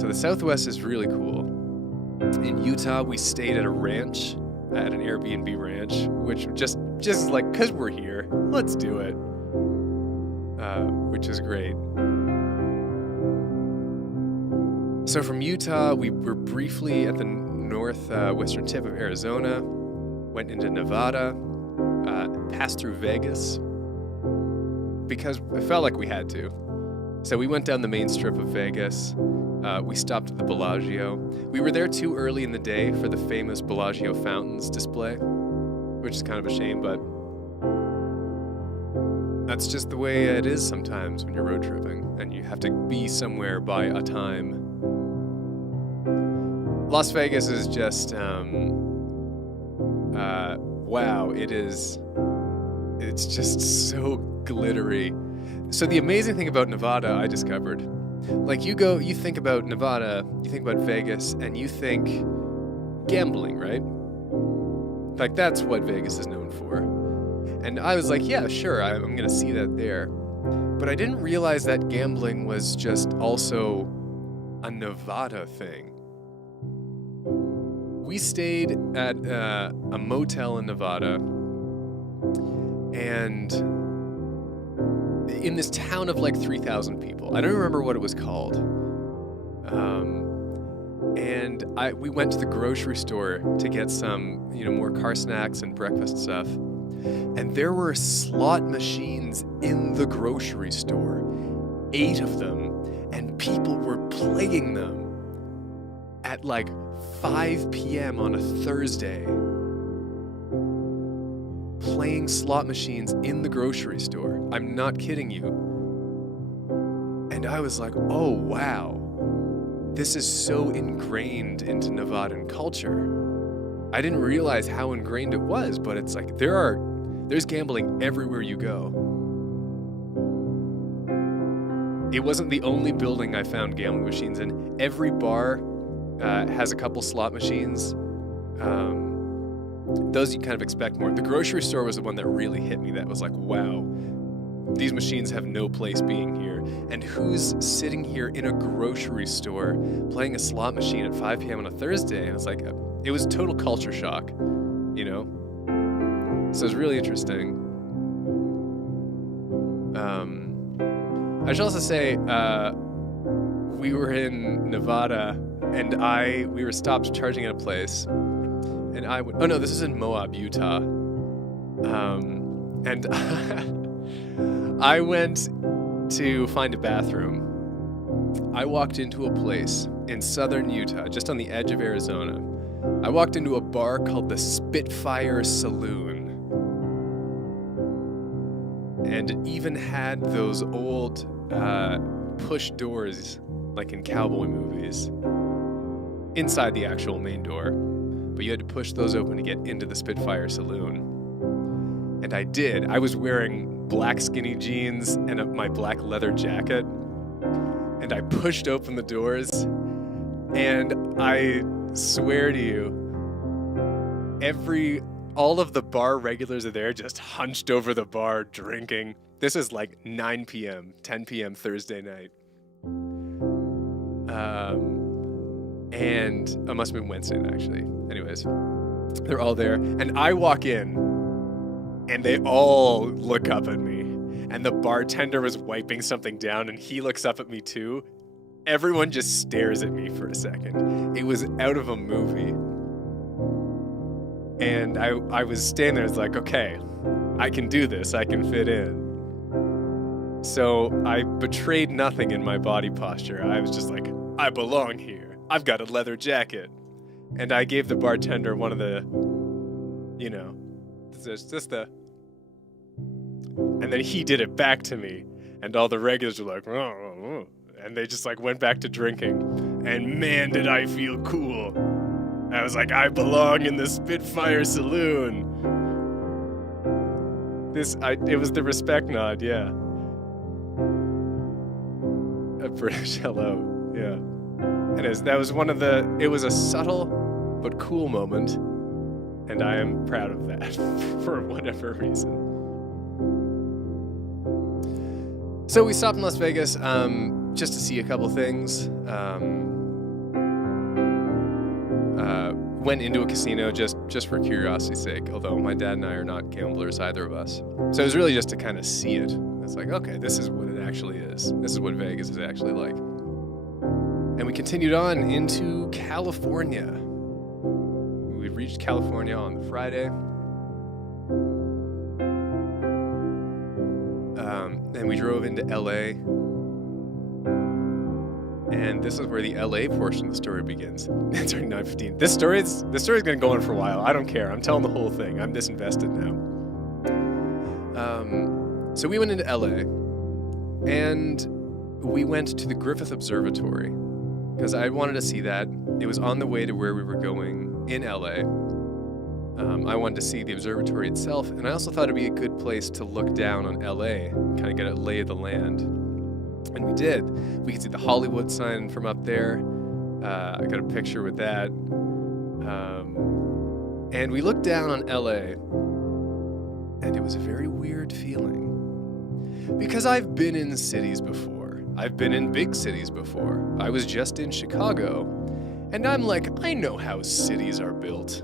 So the Southwest is really cool. In Utah, we stayed at a ranch, at an Airbnb ranch, which just like, because we're here, let's do it, which is great. So from Utah, we were briefly at the northwestern tip of Arizona, went into Nevada, passed through Vegas, because it felt like we had to. So we went down the main strip of Vegas. We stopped at the Bellagio. We were there too early in the day for the famous Bellagio fountains display, which is kind of a shame, but that's just the way it is sometimes when you're road tripping and you have to be somewhere by a time. Las Vegas is just, wow, it's just so glittery. So the amazing thing about Nevada, I discovered, like you think about Nevada, you think about Vegas, and you think gambling, right? Like that's what Vegas is known for. And I was like, yeah, sure, I'm gonna see that there. But I didn't realize that gambling was just also a Nevada thing. We stayed at a motel in Nevada, and in this town of like 3,000 people. I don't remember what it was called. And we went to the grocery store to get some, more car snacks and breakfast stuff. And there were slot machines in the grocery store, 8 of them, and people were playing them at like 5 p.m. on a Thursday. Playing slot machines in the grocery store. I'm not kidding you. And I was like, oh wow, this is so ingrained into Nevadan culture. I didn't realize how ingrained it was, but it's like there's gambling everywhere you go. It wasn't the only building I found gambling machines in. Every bar has a couple slot machines. Those you kind of expect more. The grocery store was the one that really hit me. That was like, wow, these machines have no place being here. And who's sitting here in a grocery store playing a slot machine at 5 p.m. on a Thursday? And it's like, it was total culture shock, So it's really interesting. I should also say, we were in Nevada, and we were stopped charging at a place. And this is in Moab, Utah. And I went to find a bathroom. I walked into a place in southern Utah, just on the edge of Arizona. I walked into a bar called the Spitfire Saloon. And it even had those old push doors, like in cowboy movies, inside the actual main door. But you had to push those open to get into the Spitfire Saloon. And I did. I was wearing black skinny jeans and my black leather jacket. And I pushed open the doors. And I swear to you, all of the bar regulars are there just hunched over the bar drinking. This is like 9 p.m., 10 p.m. Thursday night. And it must have been Wednesday, actually. Anyways, they're all there. And I walk in, and they all look up at me. And the bartender was wiping something down, and he looks up at me too. Everyone just stares at me for a second. It was out of a movie. And I was standing there, I was like, okay, I can do this. I can fit in. So I betrayed nothing in my body posture. I was just like, I belong here. I've got a leather jacket. And I gave the bartender one of the, you know, just the, and then he did it back to me. And all the regulars were like, oh, and they just like went back to drinking. And man, did I feel cool. I was like, I belong in the Spitfire Saloon. It was the respect nod, yeah. A British hello, yeah. And it was a subtle but cool moment, and I am proud of that for whatever reason. So we stopped in Las Vegas just to see a couple things. Went into a casino just for curiosity's sake, although my dad and I are not gamblers, either of us. So it was really just to kind of see it. It's like, okay, this is what it actually is. This is what Vegas is actually like. And we continued on into California. We reached California on the Friday. And we drove into LA. And this is where the LA portion of the story begins. It's already 9:15. This story is going to go on for a while. I don't care. I'm telling the whole thing. I'm disinvested now. So we went into LA, and we went to the Griffith Observatory because I wanted to see that. It was on the way to where we were going in LA. I wanted to see the observatory itself, and I also thought it'd be a good place to look down on LA, kind of get a lay of the land. And we did. We could see the Hollywood sign from up there. I got a picture with that. And we looked down on LA, and it was a very weird feeling. Because I've been in cities before. I've been in big cities before. I was just in Chicago, and I'm like, I know how cities are built.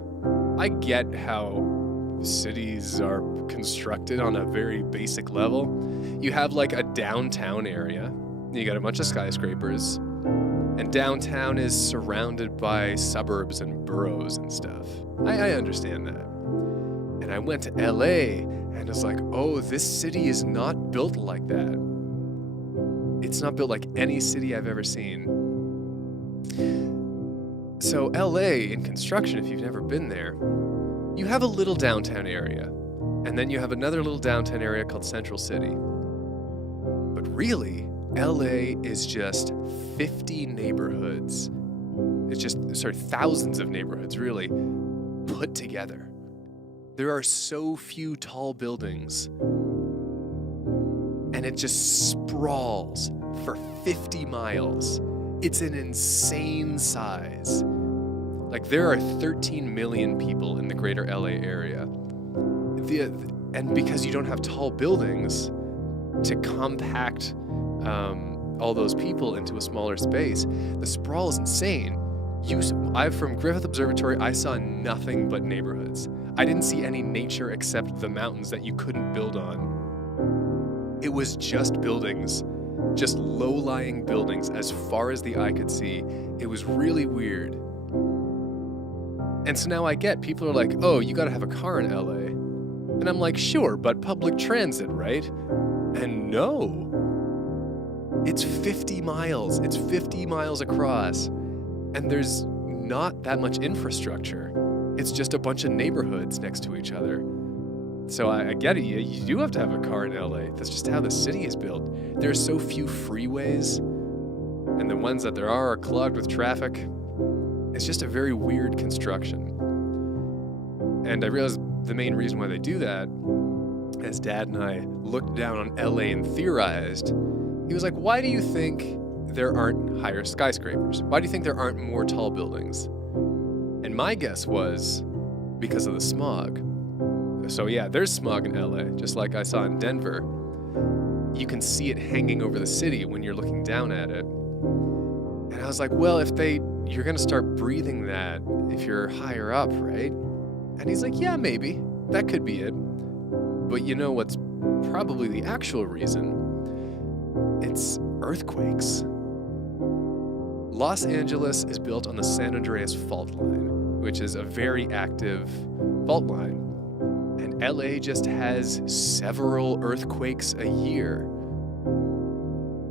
I get how cities are constructed on a very basic level. You have like a downtown area. You got a bunch of skyscrapers. And downtown is surrounded by suburbs and boroughs and stuff. I understand that. And I went to LA and it's like, oh, this city is not built like that. It's not built like any city I've ever seen. So LA in construction, if you've never been there, you have a little downtown area, and then you have another little downtown area called Central City. But really, LA is just 50 neighborhoods. Thousands of neighborhoods, really, put together. There are so few tall buildings, and it just sprawls for 50 miles. It's an insane size. Like, there are 13 million people in the greater LA area. And because you don't have tall buildings to compact all those people into a smaller space, the sprawl is insane. From Griffith Observatory, I saw nothing but neighborhoods. I didn't see any nature except the mountains that you couldn't build on. It was just buildings, just low-lying buildings as far as the eye could see. It was really weird. And so now I get, people are like, oh, you gotta have a car in LA. And I'm like, sure, but public transit, right? And no. It's 50 miles. It's 50 miles across. And there's not that much infrastructure. It's just a bunch of neighborhoods next to each other. So I get it. You do have to have a car in LA. That's just how the city is built. There are so few freeways, and the ones that there are clogged with traffic. It's just a very weird construction. And I realized the main reason why they do that, as Dad and I looked down on LA and theorized, he was like, why do you think there aren't higher skyscrapers? Why do you think there aren't more tall buildings? And my guess was because of the smog. So yeah, there's smog in LA, just like I saw in Denver. You can see it hanging over the city when you're looking down at it. And I was like, well, you're gonna start breathing that if you're higher up, right? And he's like, yeah, maybe. That could be it. But you know what's probably the actual reason? It's earthquakes. Los Angeles is built on the San Andreas Fault Line, which is a very active fault line. And LA just has several earthquakes a year.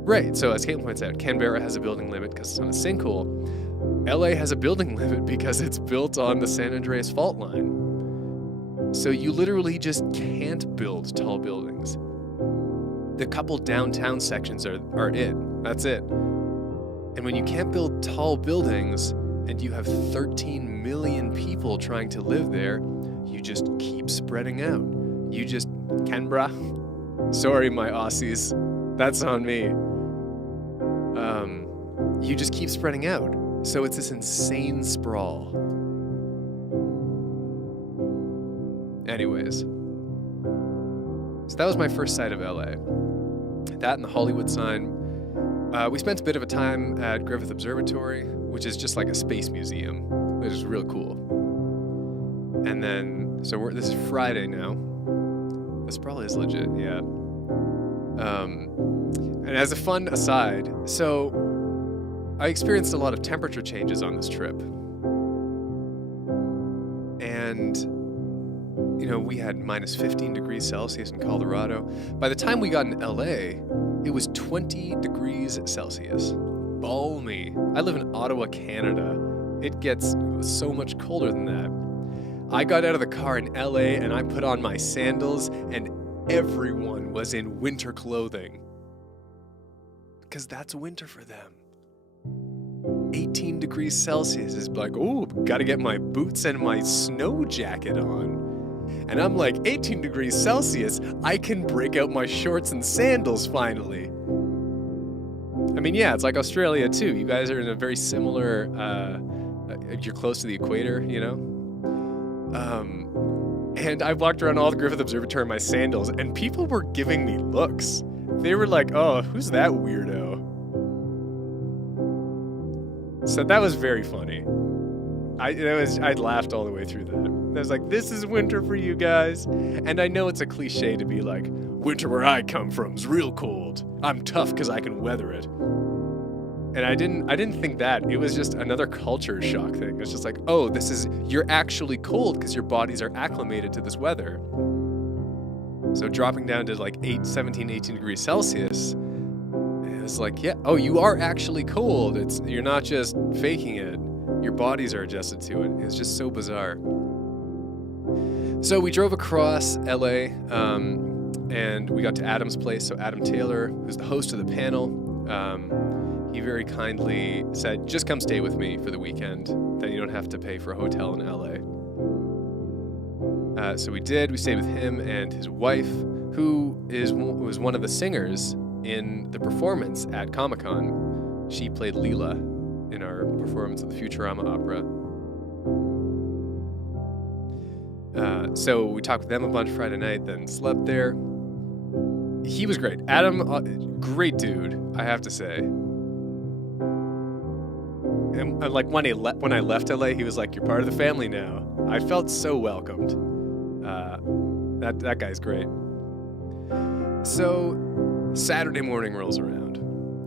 Right, so as Caitlin points out, Canberra has a building limit because it's on a sinkhole. LA has a building limit because it's built on the San Andreas fault line. So you literally just can't build tall buildings. The couple downtown sections are it. That's it. And when you can't build tall buildings and you have 13 million people trying to live there, you just keep spreading out. You just, Canberra, sorry my Aussies, that's on me. You just keep spreading out. So it's this insane sprawl. Anyways, so that was my first sight of LA. That and the Hollywood sign. We spent a bit of a time at Griffith Observatory, which is just like a space museum, which is real cool. And then, so this is Friday now. This probably is legit, yeah. And as a fun aside, so I experienced a lot of temperature changes on this trip. And, you know, we had minus 15 degrees Celsius in Colorado. By the time we got in LA, it was 20 degrees Celsius. Balmy. I live in Ottawa, Canada. It gets so much colder than that. I got out of the car in LA and I put on my sandals and everyone was in winter clothing. Because that's winter for them. 18 degrees Celsius is like, oh, gotta get my boots and my snow jacket on. And I'm like, 18 degrees Celsius, I can break out my shorts and sandals finally. I mean, yeah, it's like Australia too. You guys are in a very similar, you're close to the equator, you know? And I walked around all the Griffith Observatory in my sandals, and people were giving me looks. They were like, oh, who's that weirdo? So that was very funny. I laughed all the way through that. I was like, this is winter for you guys. And I know it's a cliche to be like, winter where I come from is real cold. I'm tough because I can weather it. And I didn't think that. It was just another culture shock thing. It's just like, oh, you're actually cold because your bodies are acclimated to this weather. So dropping down to like 17, 18 degrees Celsius, it's like, yeah, oh, you are actually cold. You're not just faking it. Your bodies are adjusted to it. It's just so bizarre. So we drove across LA, and we got to Adam's place. So Adam Taylor, who's the host of the panel, he very kindly said, just come stay with me for the weekend. Then you don't have to pay for a hotel in LA. So we did. We stayed with him and his wife, who was one of the singers in the performance at Comic-Con. She played Leela in our performance of the Futurama opera. So we talked with them a bunch Friday night, then slept there. He was great. Adam, great dude, I have to say. And like when I left LA, he was like, "You're part of the family now." I felt so welcomed. That guy's great. So Saturday morning rolls around.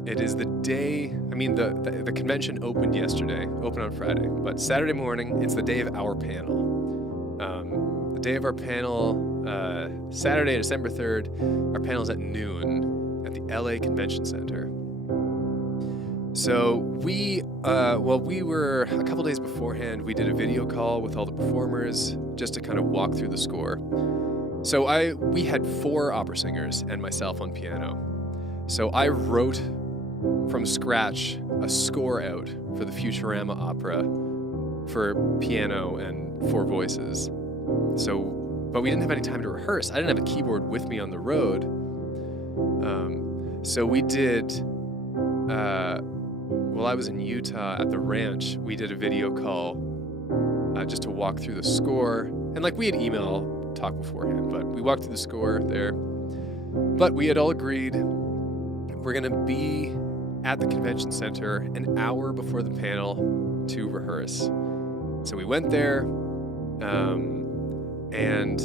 It is the day. I mean, the convention opened on Friday, but Saturday morning, it's the day of our panel. The day of our panel, Saturday, December 3rd, our panel is at noon at the LA Convention Center. So we were a couple days beforehand, we did a video call with all the performers just to kind of walk through the score. So we had 4 opera singers and myself on piano. So I wrote from scratch a score out for the Futurama opera for piano and 4 voices. But we didn't have any time to rehearse. I didn't have a keyboard with me on the road. So we did, while I was in Utah at the ranch, we did a video call just to walk through the score. And like we had email talk beforehand, but we walked through the score there. But we had all agreed we're going to be at the convention center an hour before the panel to rehearse. So we went there, and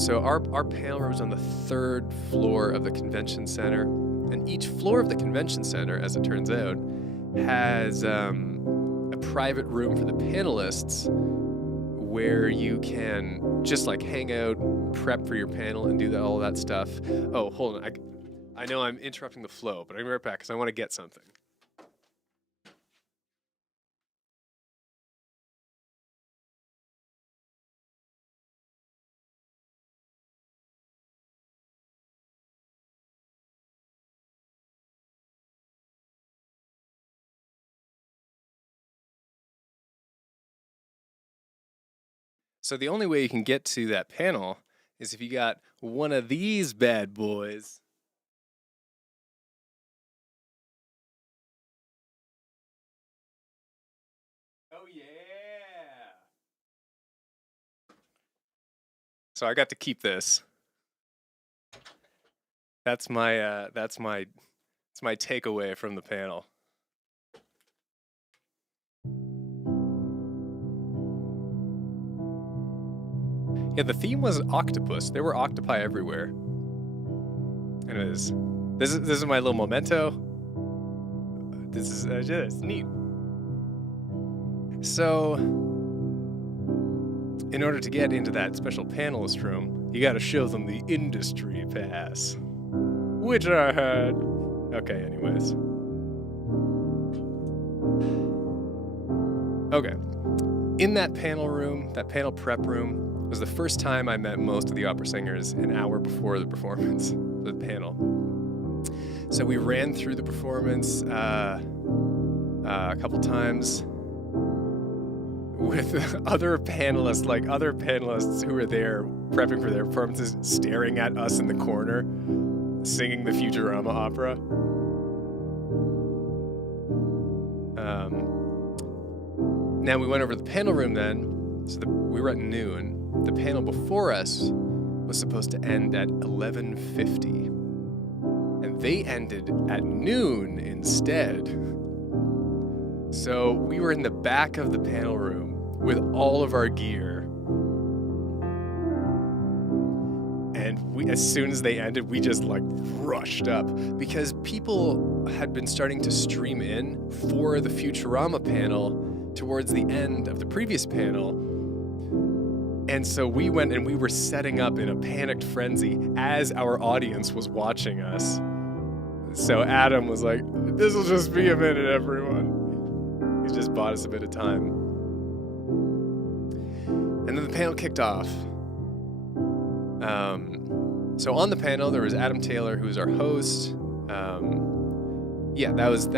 so our panel room was on the 3rd floor of the convention center, and each floor of the convention center, as it turns out, has a private room for the panelists where you can just like hang out, prep for your panel, and do all that stuff. Oh, hold on. I know I'm interrupting the flow, but I'll be right back because I want to get something. So the only way you can get to that panel is if you got one of these bad boys. Oh yeah. So I got to keep this. That's my takeaway from the panel. Yeah, the theme was octopus. There were octopi everywhere. Anyways, this is my little memento. This is just neat. So, in order to get into that special panelist room, you got to show them the industry pass, which I had. Okay, anyways. Okay. In that panel room, that panel prep room, was the first time I met most of the opera singers an hour before the performance, the panel. So we ran through the performance a couple times with other panelists who were there prepping for their performances, staring at us in the corner, singing the Futurama opera. Now we went over to the panel room then, so we were at noon. The panel before us was supposed to end at 11:50, and they ended at noon instead. So we were in the back of the panel room with all of our gear, and as soon as they ended, we just rushed up because people had been starting to stream in for the Futurama panel towards the end of the previous panel. And so we went and we were setting up in a panicked frenzy as our audience was watching us. So Adam was like, "This will just be a minute, everyone." He just bought us a bit of time. And then the panel kicked off. So on the panel, there was Adam Taylor, who was our host. That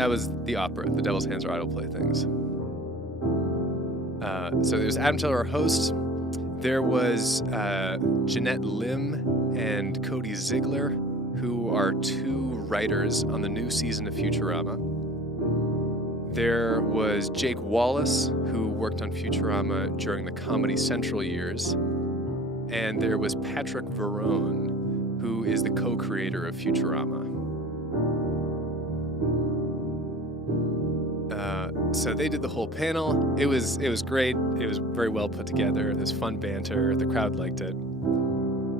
was the opera, The Devil's Hands Are Idle Playthings. So there's Adam Taylor, our host. There was Jeanette Lim and Cody Ziegler, who are two writers on the new season of Futurama. There was Jake Wallace, who worked on Futurama during the Comedy Central years. And there was Patrick Verone, who is the co-creator of Futurama. So they did the whole panel. It was great. It was very well put together. There's fun banter. The crowd liked it.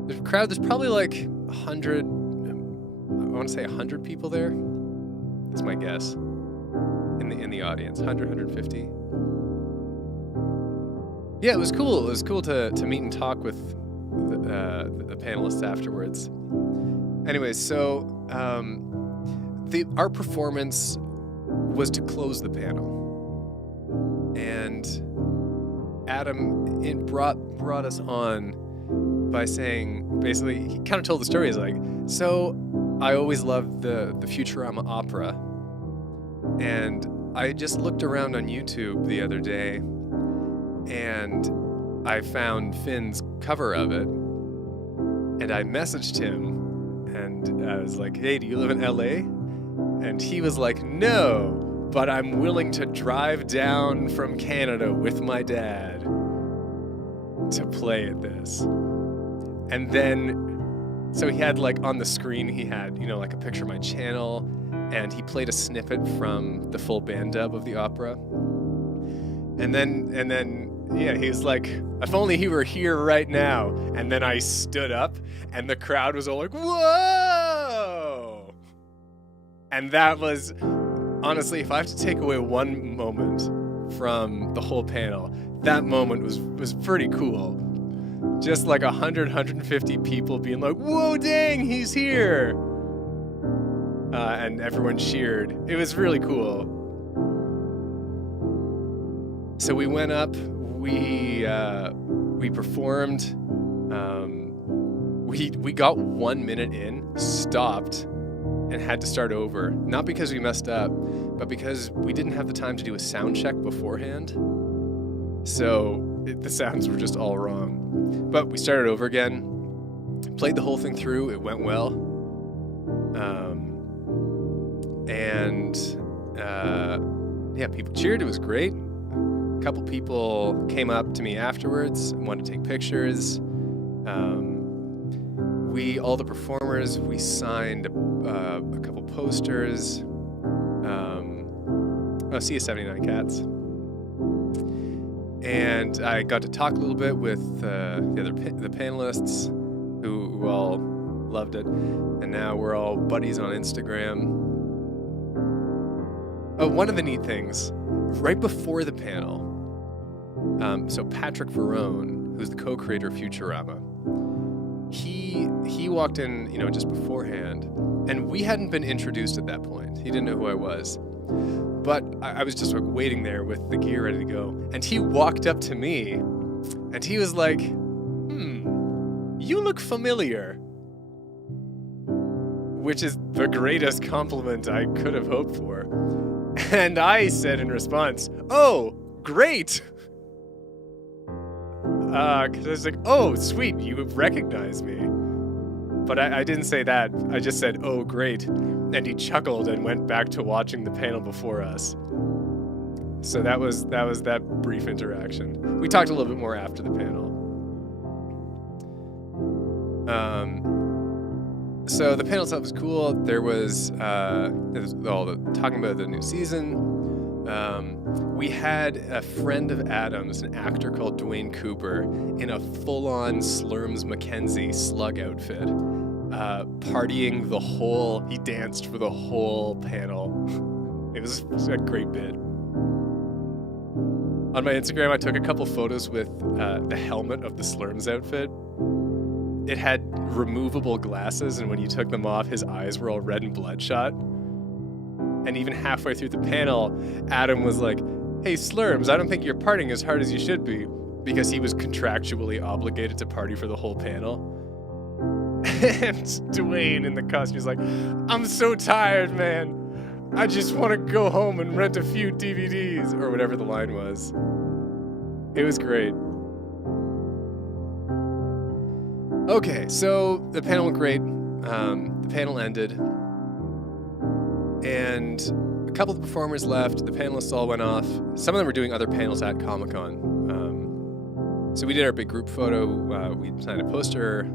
There's probably 100, I want to say 100 people there. That's my guess. In the audience, 100, 150. Yeah, it was cool. It was cool to meet and talk with the panelists afterwards. Anyways, so our performance was to close the panel. And Adam brought us on by saying, basically, he kind of told the story. He's like, so I always loved the Futurama opera. And I just looked around on YouTube the other day and I found Finn's cover of it. And I messaged him and I was like, "Hey, do you live in LA?" And he was like, "No, but I'm willing to drive down from Canada with my dad to play at this." And then, so he had on the screen, he had, a picture of my channel, and he played a snippet from the full band dub of the opera. And then, yeah, he was like, "If only he were here right now." And then I stood up, and the crowd was all like, "Whoa!" And that was, honestly, if I have to take away one moment from the whole panel, that moment was pretty cool. Just 100, 150 people being like, "Whoa, dang, he's here!" And everyone cheered. It was really cool. So we went up, we performed, we got 1 minute in, stopped, and had to start over. Not because we messed up, but because we didn't have the time to do a sound check beforehand. So the sounds were just all wrong. But we started over again, played the whole thing through. It went well. Yeah, people cheered. It was great. A couple people came up to me afterwards and wanted to take pictures. All the performers, we signed a couple posters. See you 79 Cats. And I got to talk a little bit with the panelists who all loved it. And now we're all buddies on Instagram. Oh, one of the neat things, right before the panel, so Patrick Verone, who's the co-creator of Futurama, he walked in, just beforehand, and we hadn't been introduced at that point. He didn't know who I was. But I was just waiting there with the gear ready to go. And he walked up to me, and he was like, you look familiar. Which is the greatest compliment I could have hoped for. And I said in response, oh, great. Because I was like, oh, sweet, you recognize me. But I didn't say that. I just said, oh, great. And he chuckled and went back to watching the panel before us. So that was that brief interaction. We talked a little bit more after the panel. So the panel itself was cool. There was all the talking about the new season. We had a friend of Adam's, an actor called Dwayne Cooper, in a full-on Slurms Mackenzie slug outfit, partying he danced for the whole panel. It was a great bit. On my Instagram, I took a couple photos with the helmet of the Slurms outfit. It had removable glasses, and when you took them off, his eyes were all red and bloodshot. And even halfway through the panel, Adam was like, hey, Slurms, I don't think you're partying as hard as you should be, because he was contractually obligated to party for the whole panel. And Dwayne in the costume was like, I'm so tired, man. I just want to go home and rent a few DVDs, or whatever the line was. It was great. Okay, so the panel went great. The panel ended. And a couple of the performers left. The panelists all went off. Some of them were doing other panels at Comic-Con. So we did our big group photo. We signed a poster,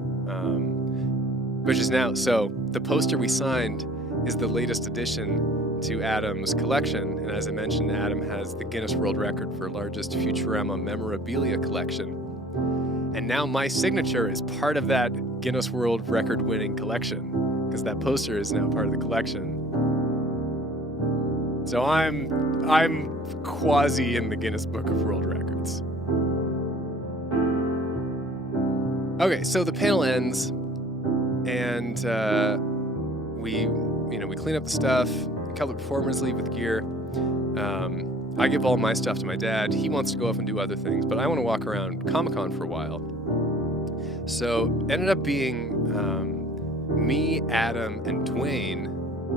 which is now. So the poster we signed is the latest addition to Adam's collection. And as I mentioned, Adam has the Guinness World Record for largest Futurama memorabilia collection. And now my signature is part of that Guinness World Record winning collection, because that poster is now part of the collection. So I'm quasi in the Guinness Book of World Records. Okay, so the panel ends, and we clean up the stuff. A couple of performers leave with gear. I give all my stuff to my dad. He wants to go off and do other things, but I want to walk around Comic-Con for a while. So it ended up being me, Adam, and Dwayne.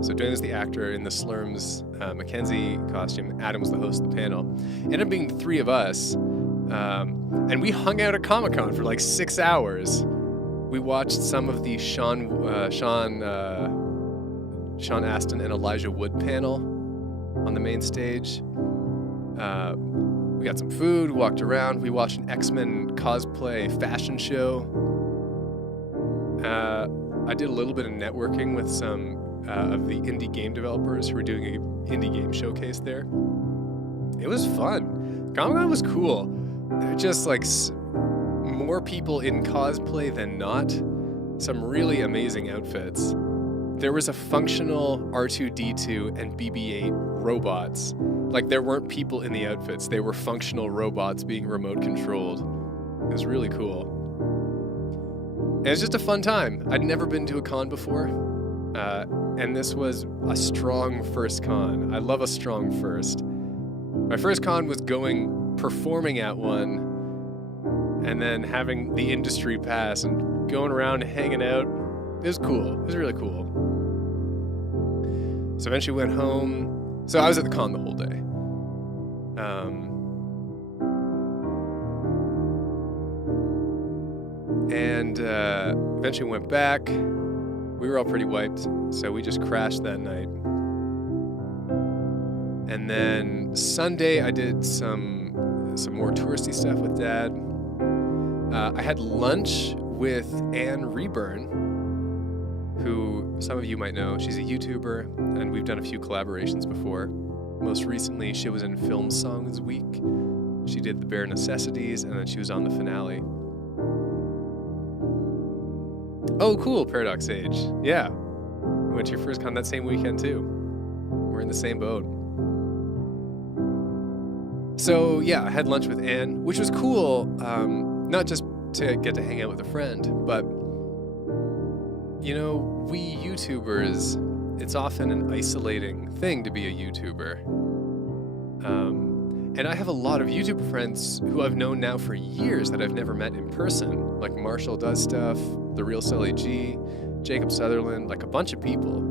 So Dwayne is the actor in the Slurms Mackenzie costume. Adam was the host of the panel. It ended up being the three of us. And we hung out at Comic-Con for like 6 hours. We watched some of the Sean Astin and Elijah Wood panel on the main stage. We got some food, walked around. We watched an X-Men cosplay fashion show. I did a little bit of networking with some of the indie game developers who were doing an indie game showcase there. It was fun. Comic-Con was cool. There were just like more people in cosplay than not. Some really amazing outfits. There was a functional R2-D2 and BB-8 robots. Like, there weren't people in the outfits. They were functional robots being remote controlled. It was really cool. And it was just a fun time. I'd never been to a con before. And this was a strong first con. I love a strong first. My first con was performing at one, and then having the industry pass and going around hanging out. It was cool. It was really cool. So eventually went home. So I was at the con the whole day. And eventually went back. We were all pretty wiped, so we just crashed that night. And then Sunday, I did some more touristy stuff with Dad. I had lunch with Anne Reburn, who some of you might know. She's a YouTuber, and we've done a few collaborations before. Most recently, she was in Film Songs Week. She did The Bare Necessities, and then she was on the finale. Oh, cool, Paradox Age. Yeah. We went to your first con that same weekend, too. We're in the same boat. So, yeah, I had lunch with Anne, which was cool, not just to get to hang out with a friend, but, you know, we YouTubers, it's often an isolating thing to be a YouTuber. And I have a lot of YouTuber friends who I've known now for years that I've never met in person, like Marshall Does Stuff, The Real Sully G, Jacob Sutherland, like a bunch of people.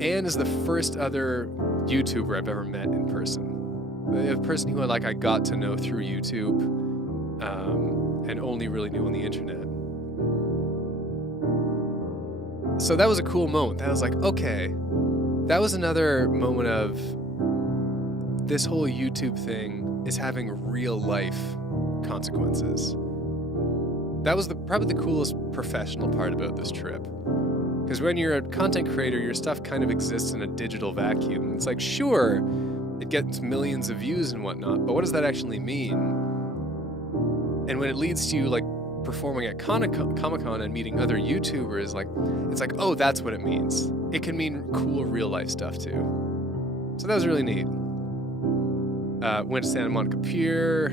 Anne is the first other YouTuber I've ever met in person. A person who I got to know through YouTube, and only really knew on the internet. So that was a cool moment. That was like, okay, that was another moment of this whole YouTube thing is having real life consequences. That was probably the coolest professional part about this trip. Because when you're a content creator, your stuff kind of exists in a digital vacuum. It's like, sure, it gets millions of views and whatnot, but what does that actually mean? And when it leads to you performing at Comic-Con and meeting other YouTubers, it's like, oh, that's what it means. It can mean cool real life stuff too. So that was really neat. Went to Santa Monica Pier,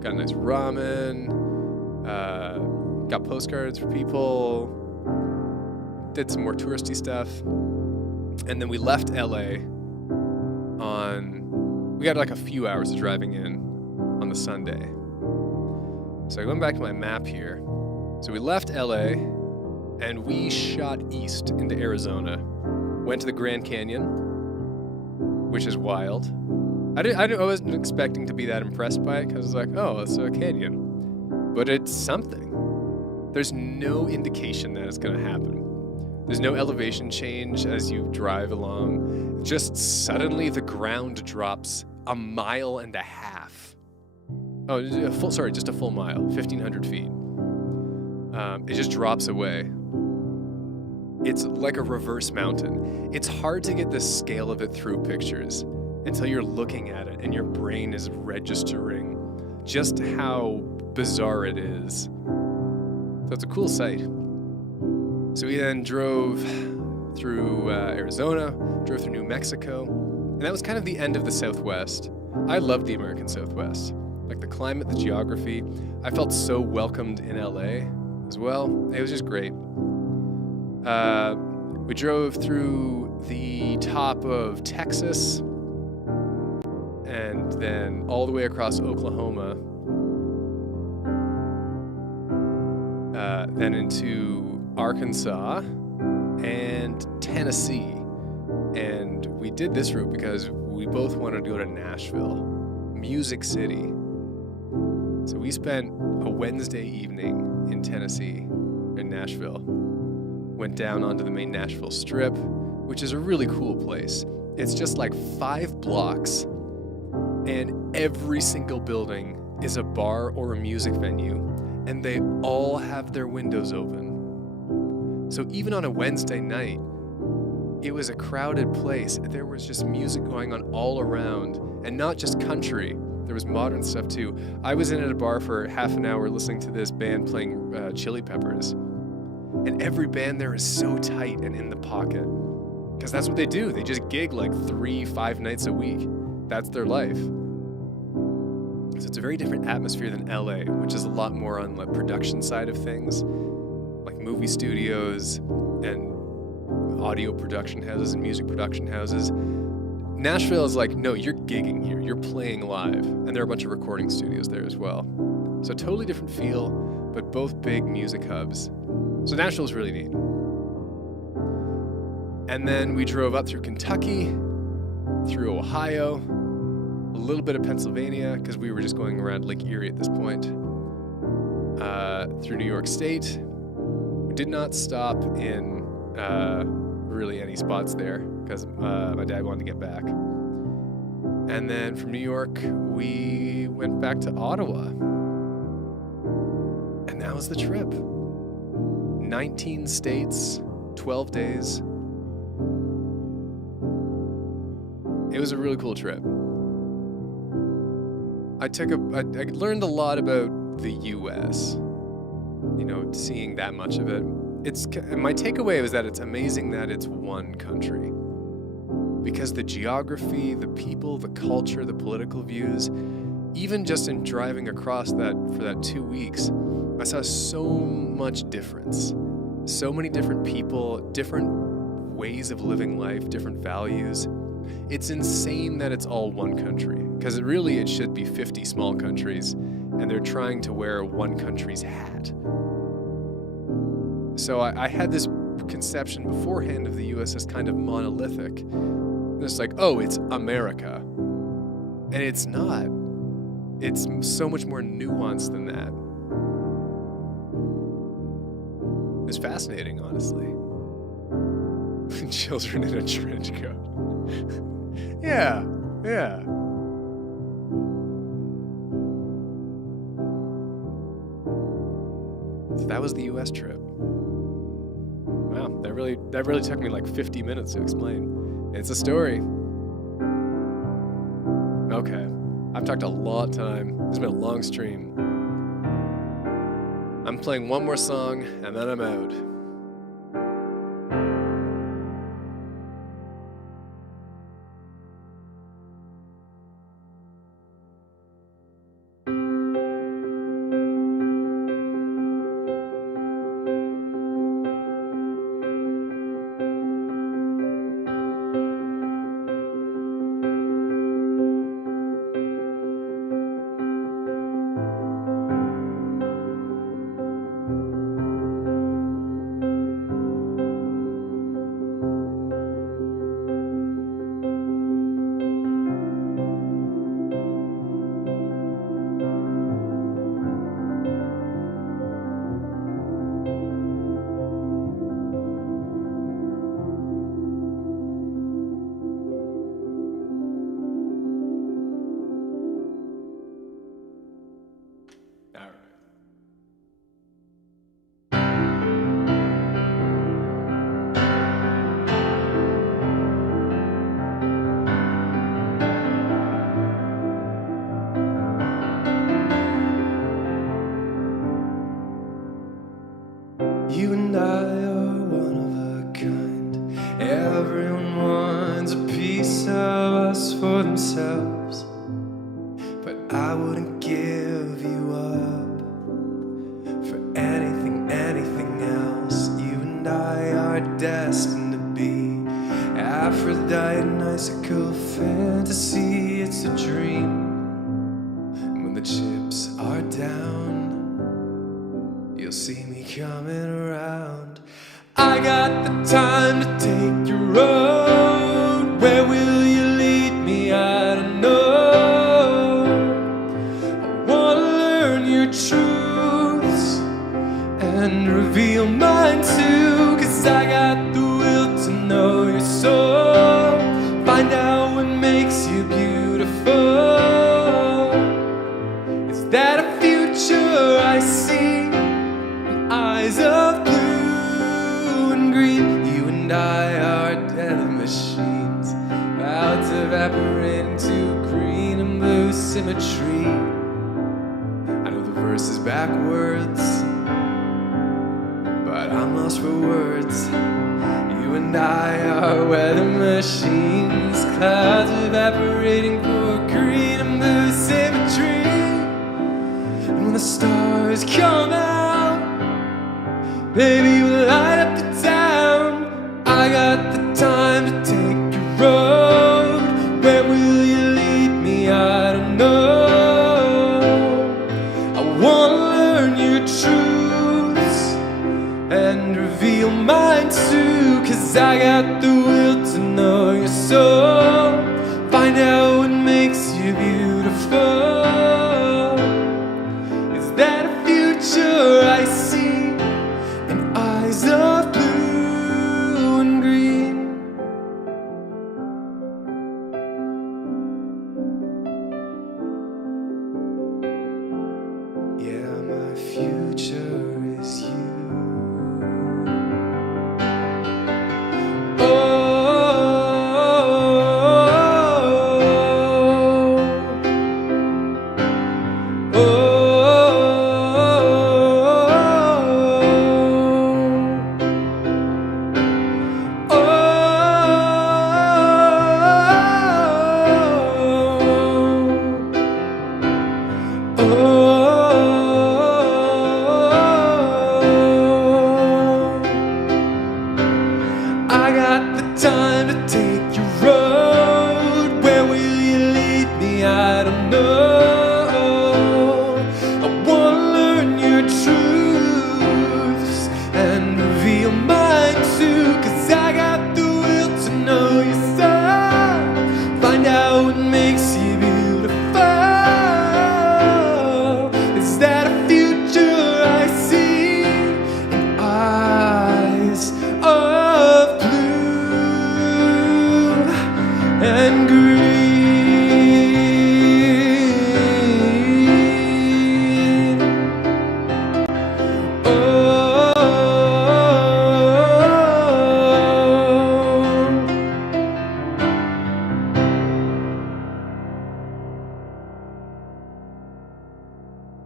got a nice ramen, got postcards for people, did some more touristy stuff, and then we left LA we got a few hours of driving in on the Sunday. So going back to my map here, so we left LA and we shot east into Arizona, went to the Grand Canyon, which is wild. I wasn't expecting to be that impressed by it, because I was like, oh, it's a canyon. But it's something. There's no indication that it's going to happen. There's no elevation change as you drive along. Just suddenly the ground drops 1.5 miles. Oh, just a full mile, 1,500 feet. It just drops away. It's like a reverse mountain. It's hard to get the scale of it through pictures until you're looking at it and your brain is registering just how bizarre it is. So it's a cool sight. So we then drove through Arizona, drove through New Mexico, and that was kind of the end of the Southwest. I loved the American Southwest. The climate, the geography. I felt so welcomed in LA as well. It was just great. We drove through the top of Texas and then all the way across Oklahoma, then into Arkansas and Tennessee. And we did this route because we both wanted to go to Nashville, Music City. So we spent a Wednesday evening in Tennessee, in Nashville. Went down onto the main Nashville Strip, which is a really cool place. It's just 5 blocks, and every single building is a bar or a music venue, and they all have their windows open. So even on a Wednesday night, it was a crowded place. There was just music going on all around, and not just country. There was modern stuff too. I was in at a bar for half an hour listening to this band playing Chili Peppers. And every band there is so tight and in the pocket. Because that's what they do. They just gig 3-5 nights a week. That's their life. So it's a very different atmosphere than LA, which is a lot more on the production side of things, like movie studios and audio production houses and music production houses. Nashville is no, you're gigging here. You're playing live. And there are a bunch of recording studios there as well. So totally different feel, but both big music hubs. So Nashville's really neat. And then we drove up through Kentucky, through Ohio, a little bit of Pennsylvania, because we were just going around Lake Erie at this point. through New York State. We did not stop in really any spots there because my dad wanted to get back. And then from New York, we went back to Ottawa. And that was the trip. 19 states, 12 days. It was a really cool trip. I learned a lot about the US, seeing that much of it. My takeaway was that it's amazing that it's one country. Because the geography, the people, the culture, the political views, even just in driving across that for that 2 weeks, I saw so much difference. So many different people, different ways of living life, different values. It's insane that it's all one country, because it should be 50 small countries, and they're trying to wear one country's hat. So I had this conception beforehand of the US as kind of monolithic. It's like, oh, it's America. And it's not. It's so much more nuanced than that. It's fascinating, honestly. Children in a trench coat. Yeah. So that was the US trip. Wow, that really took me like 50 minutes to explain. It's a story. Okay, I've talked a lot of time. It's been a long stream. I'm playing one more song and then I'm out. You and I are one of a kind. Everyone wants a piece of us for themselves, but I wouldn't give you up for anything else. You and I are destined to be Aphrodite, an icicle fantasy. It's a dream. And when the chips are down, you'll see me coming around. I got the time to take your road. Where will you lead me? I don't know. I wanna learn your truths and reveal mine too, 'cause I got the will to know your soul. Find out what makes you beautiful. Is that a future I see? Eyes of blue and green. You and I are dead machines, about to evaporate into green and blue symmetry. I know the verse is backwards, but I'm lost for words. You and I are weather machines, clouds evaporating for green and blue symmetry. And when the stars come out, baby, we'll light up the town. I got the time to take your road. Where will you lead me? I don't know. I wanna learn your truths and reveal mine too, 'cause I got the will to know your soul. Find out what makes you beautiful. Is that a future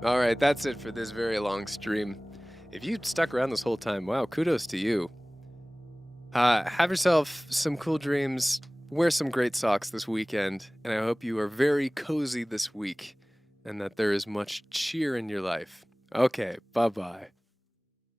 All right, that's it for this very long stream. If you stuck around this whole time, wow, kudos to you. Have yourself some cool dreams. Wear some great socks this weekend, and I hope you are very cozy this week and that there is much cheer in your life. Okay, bye-bye.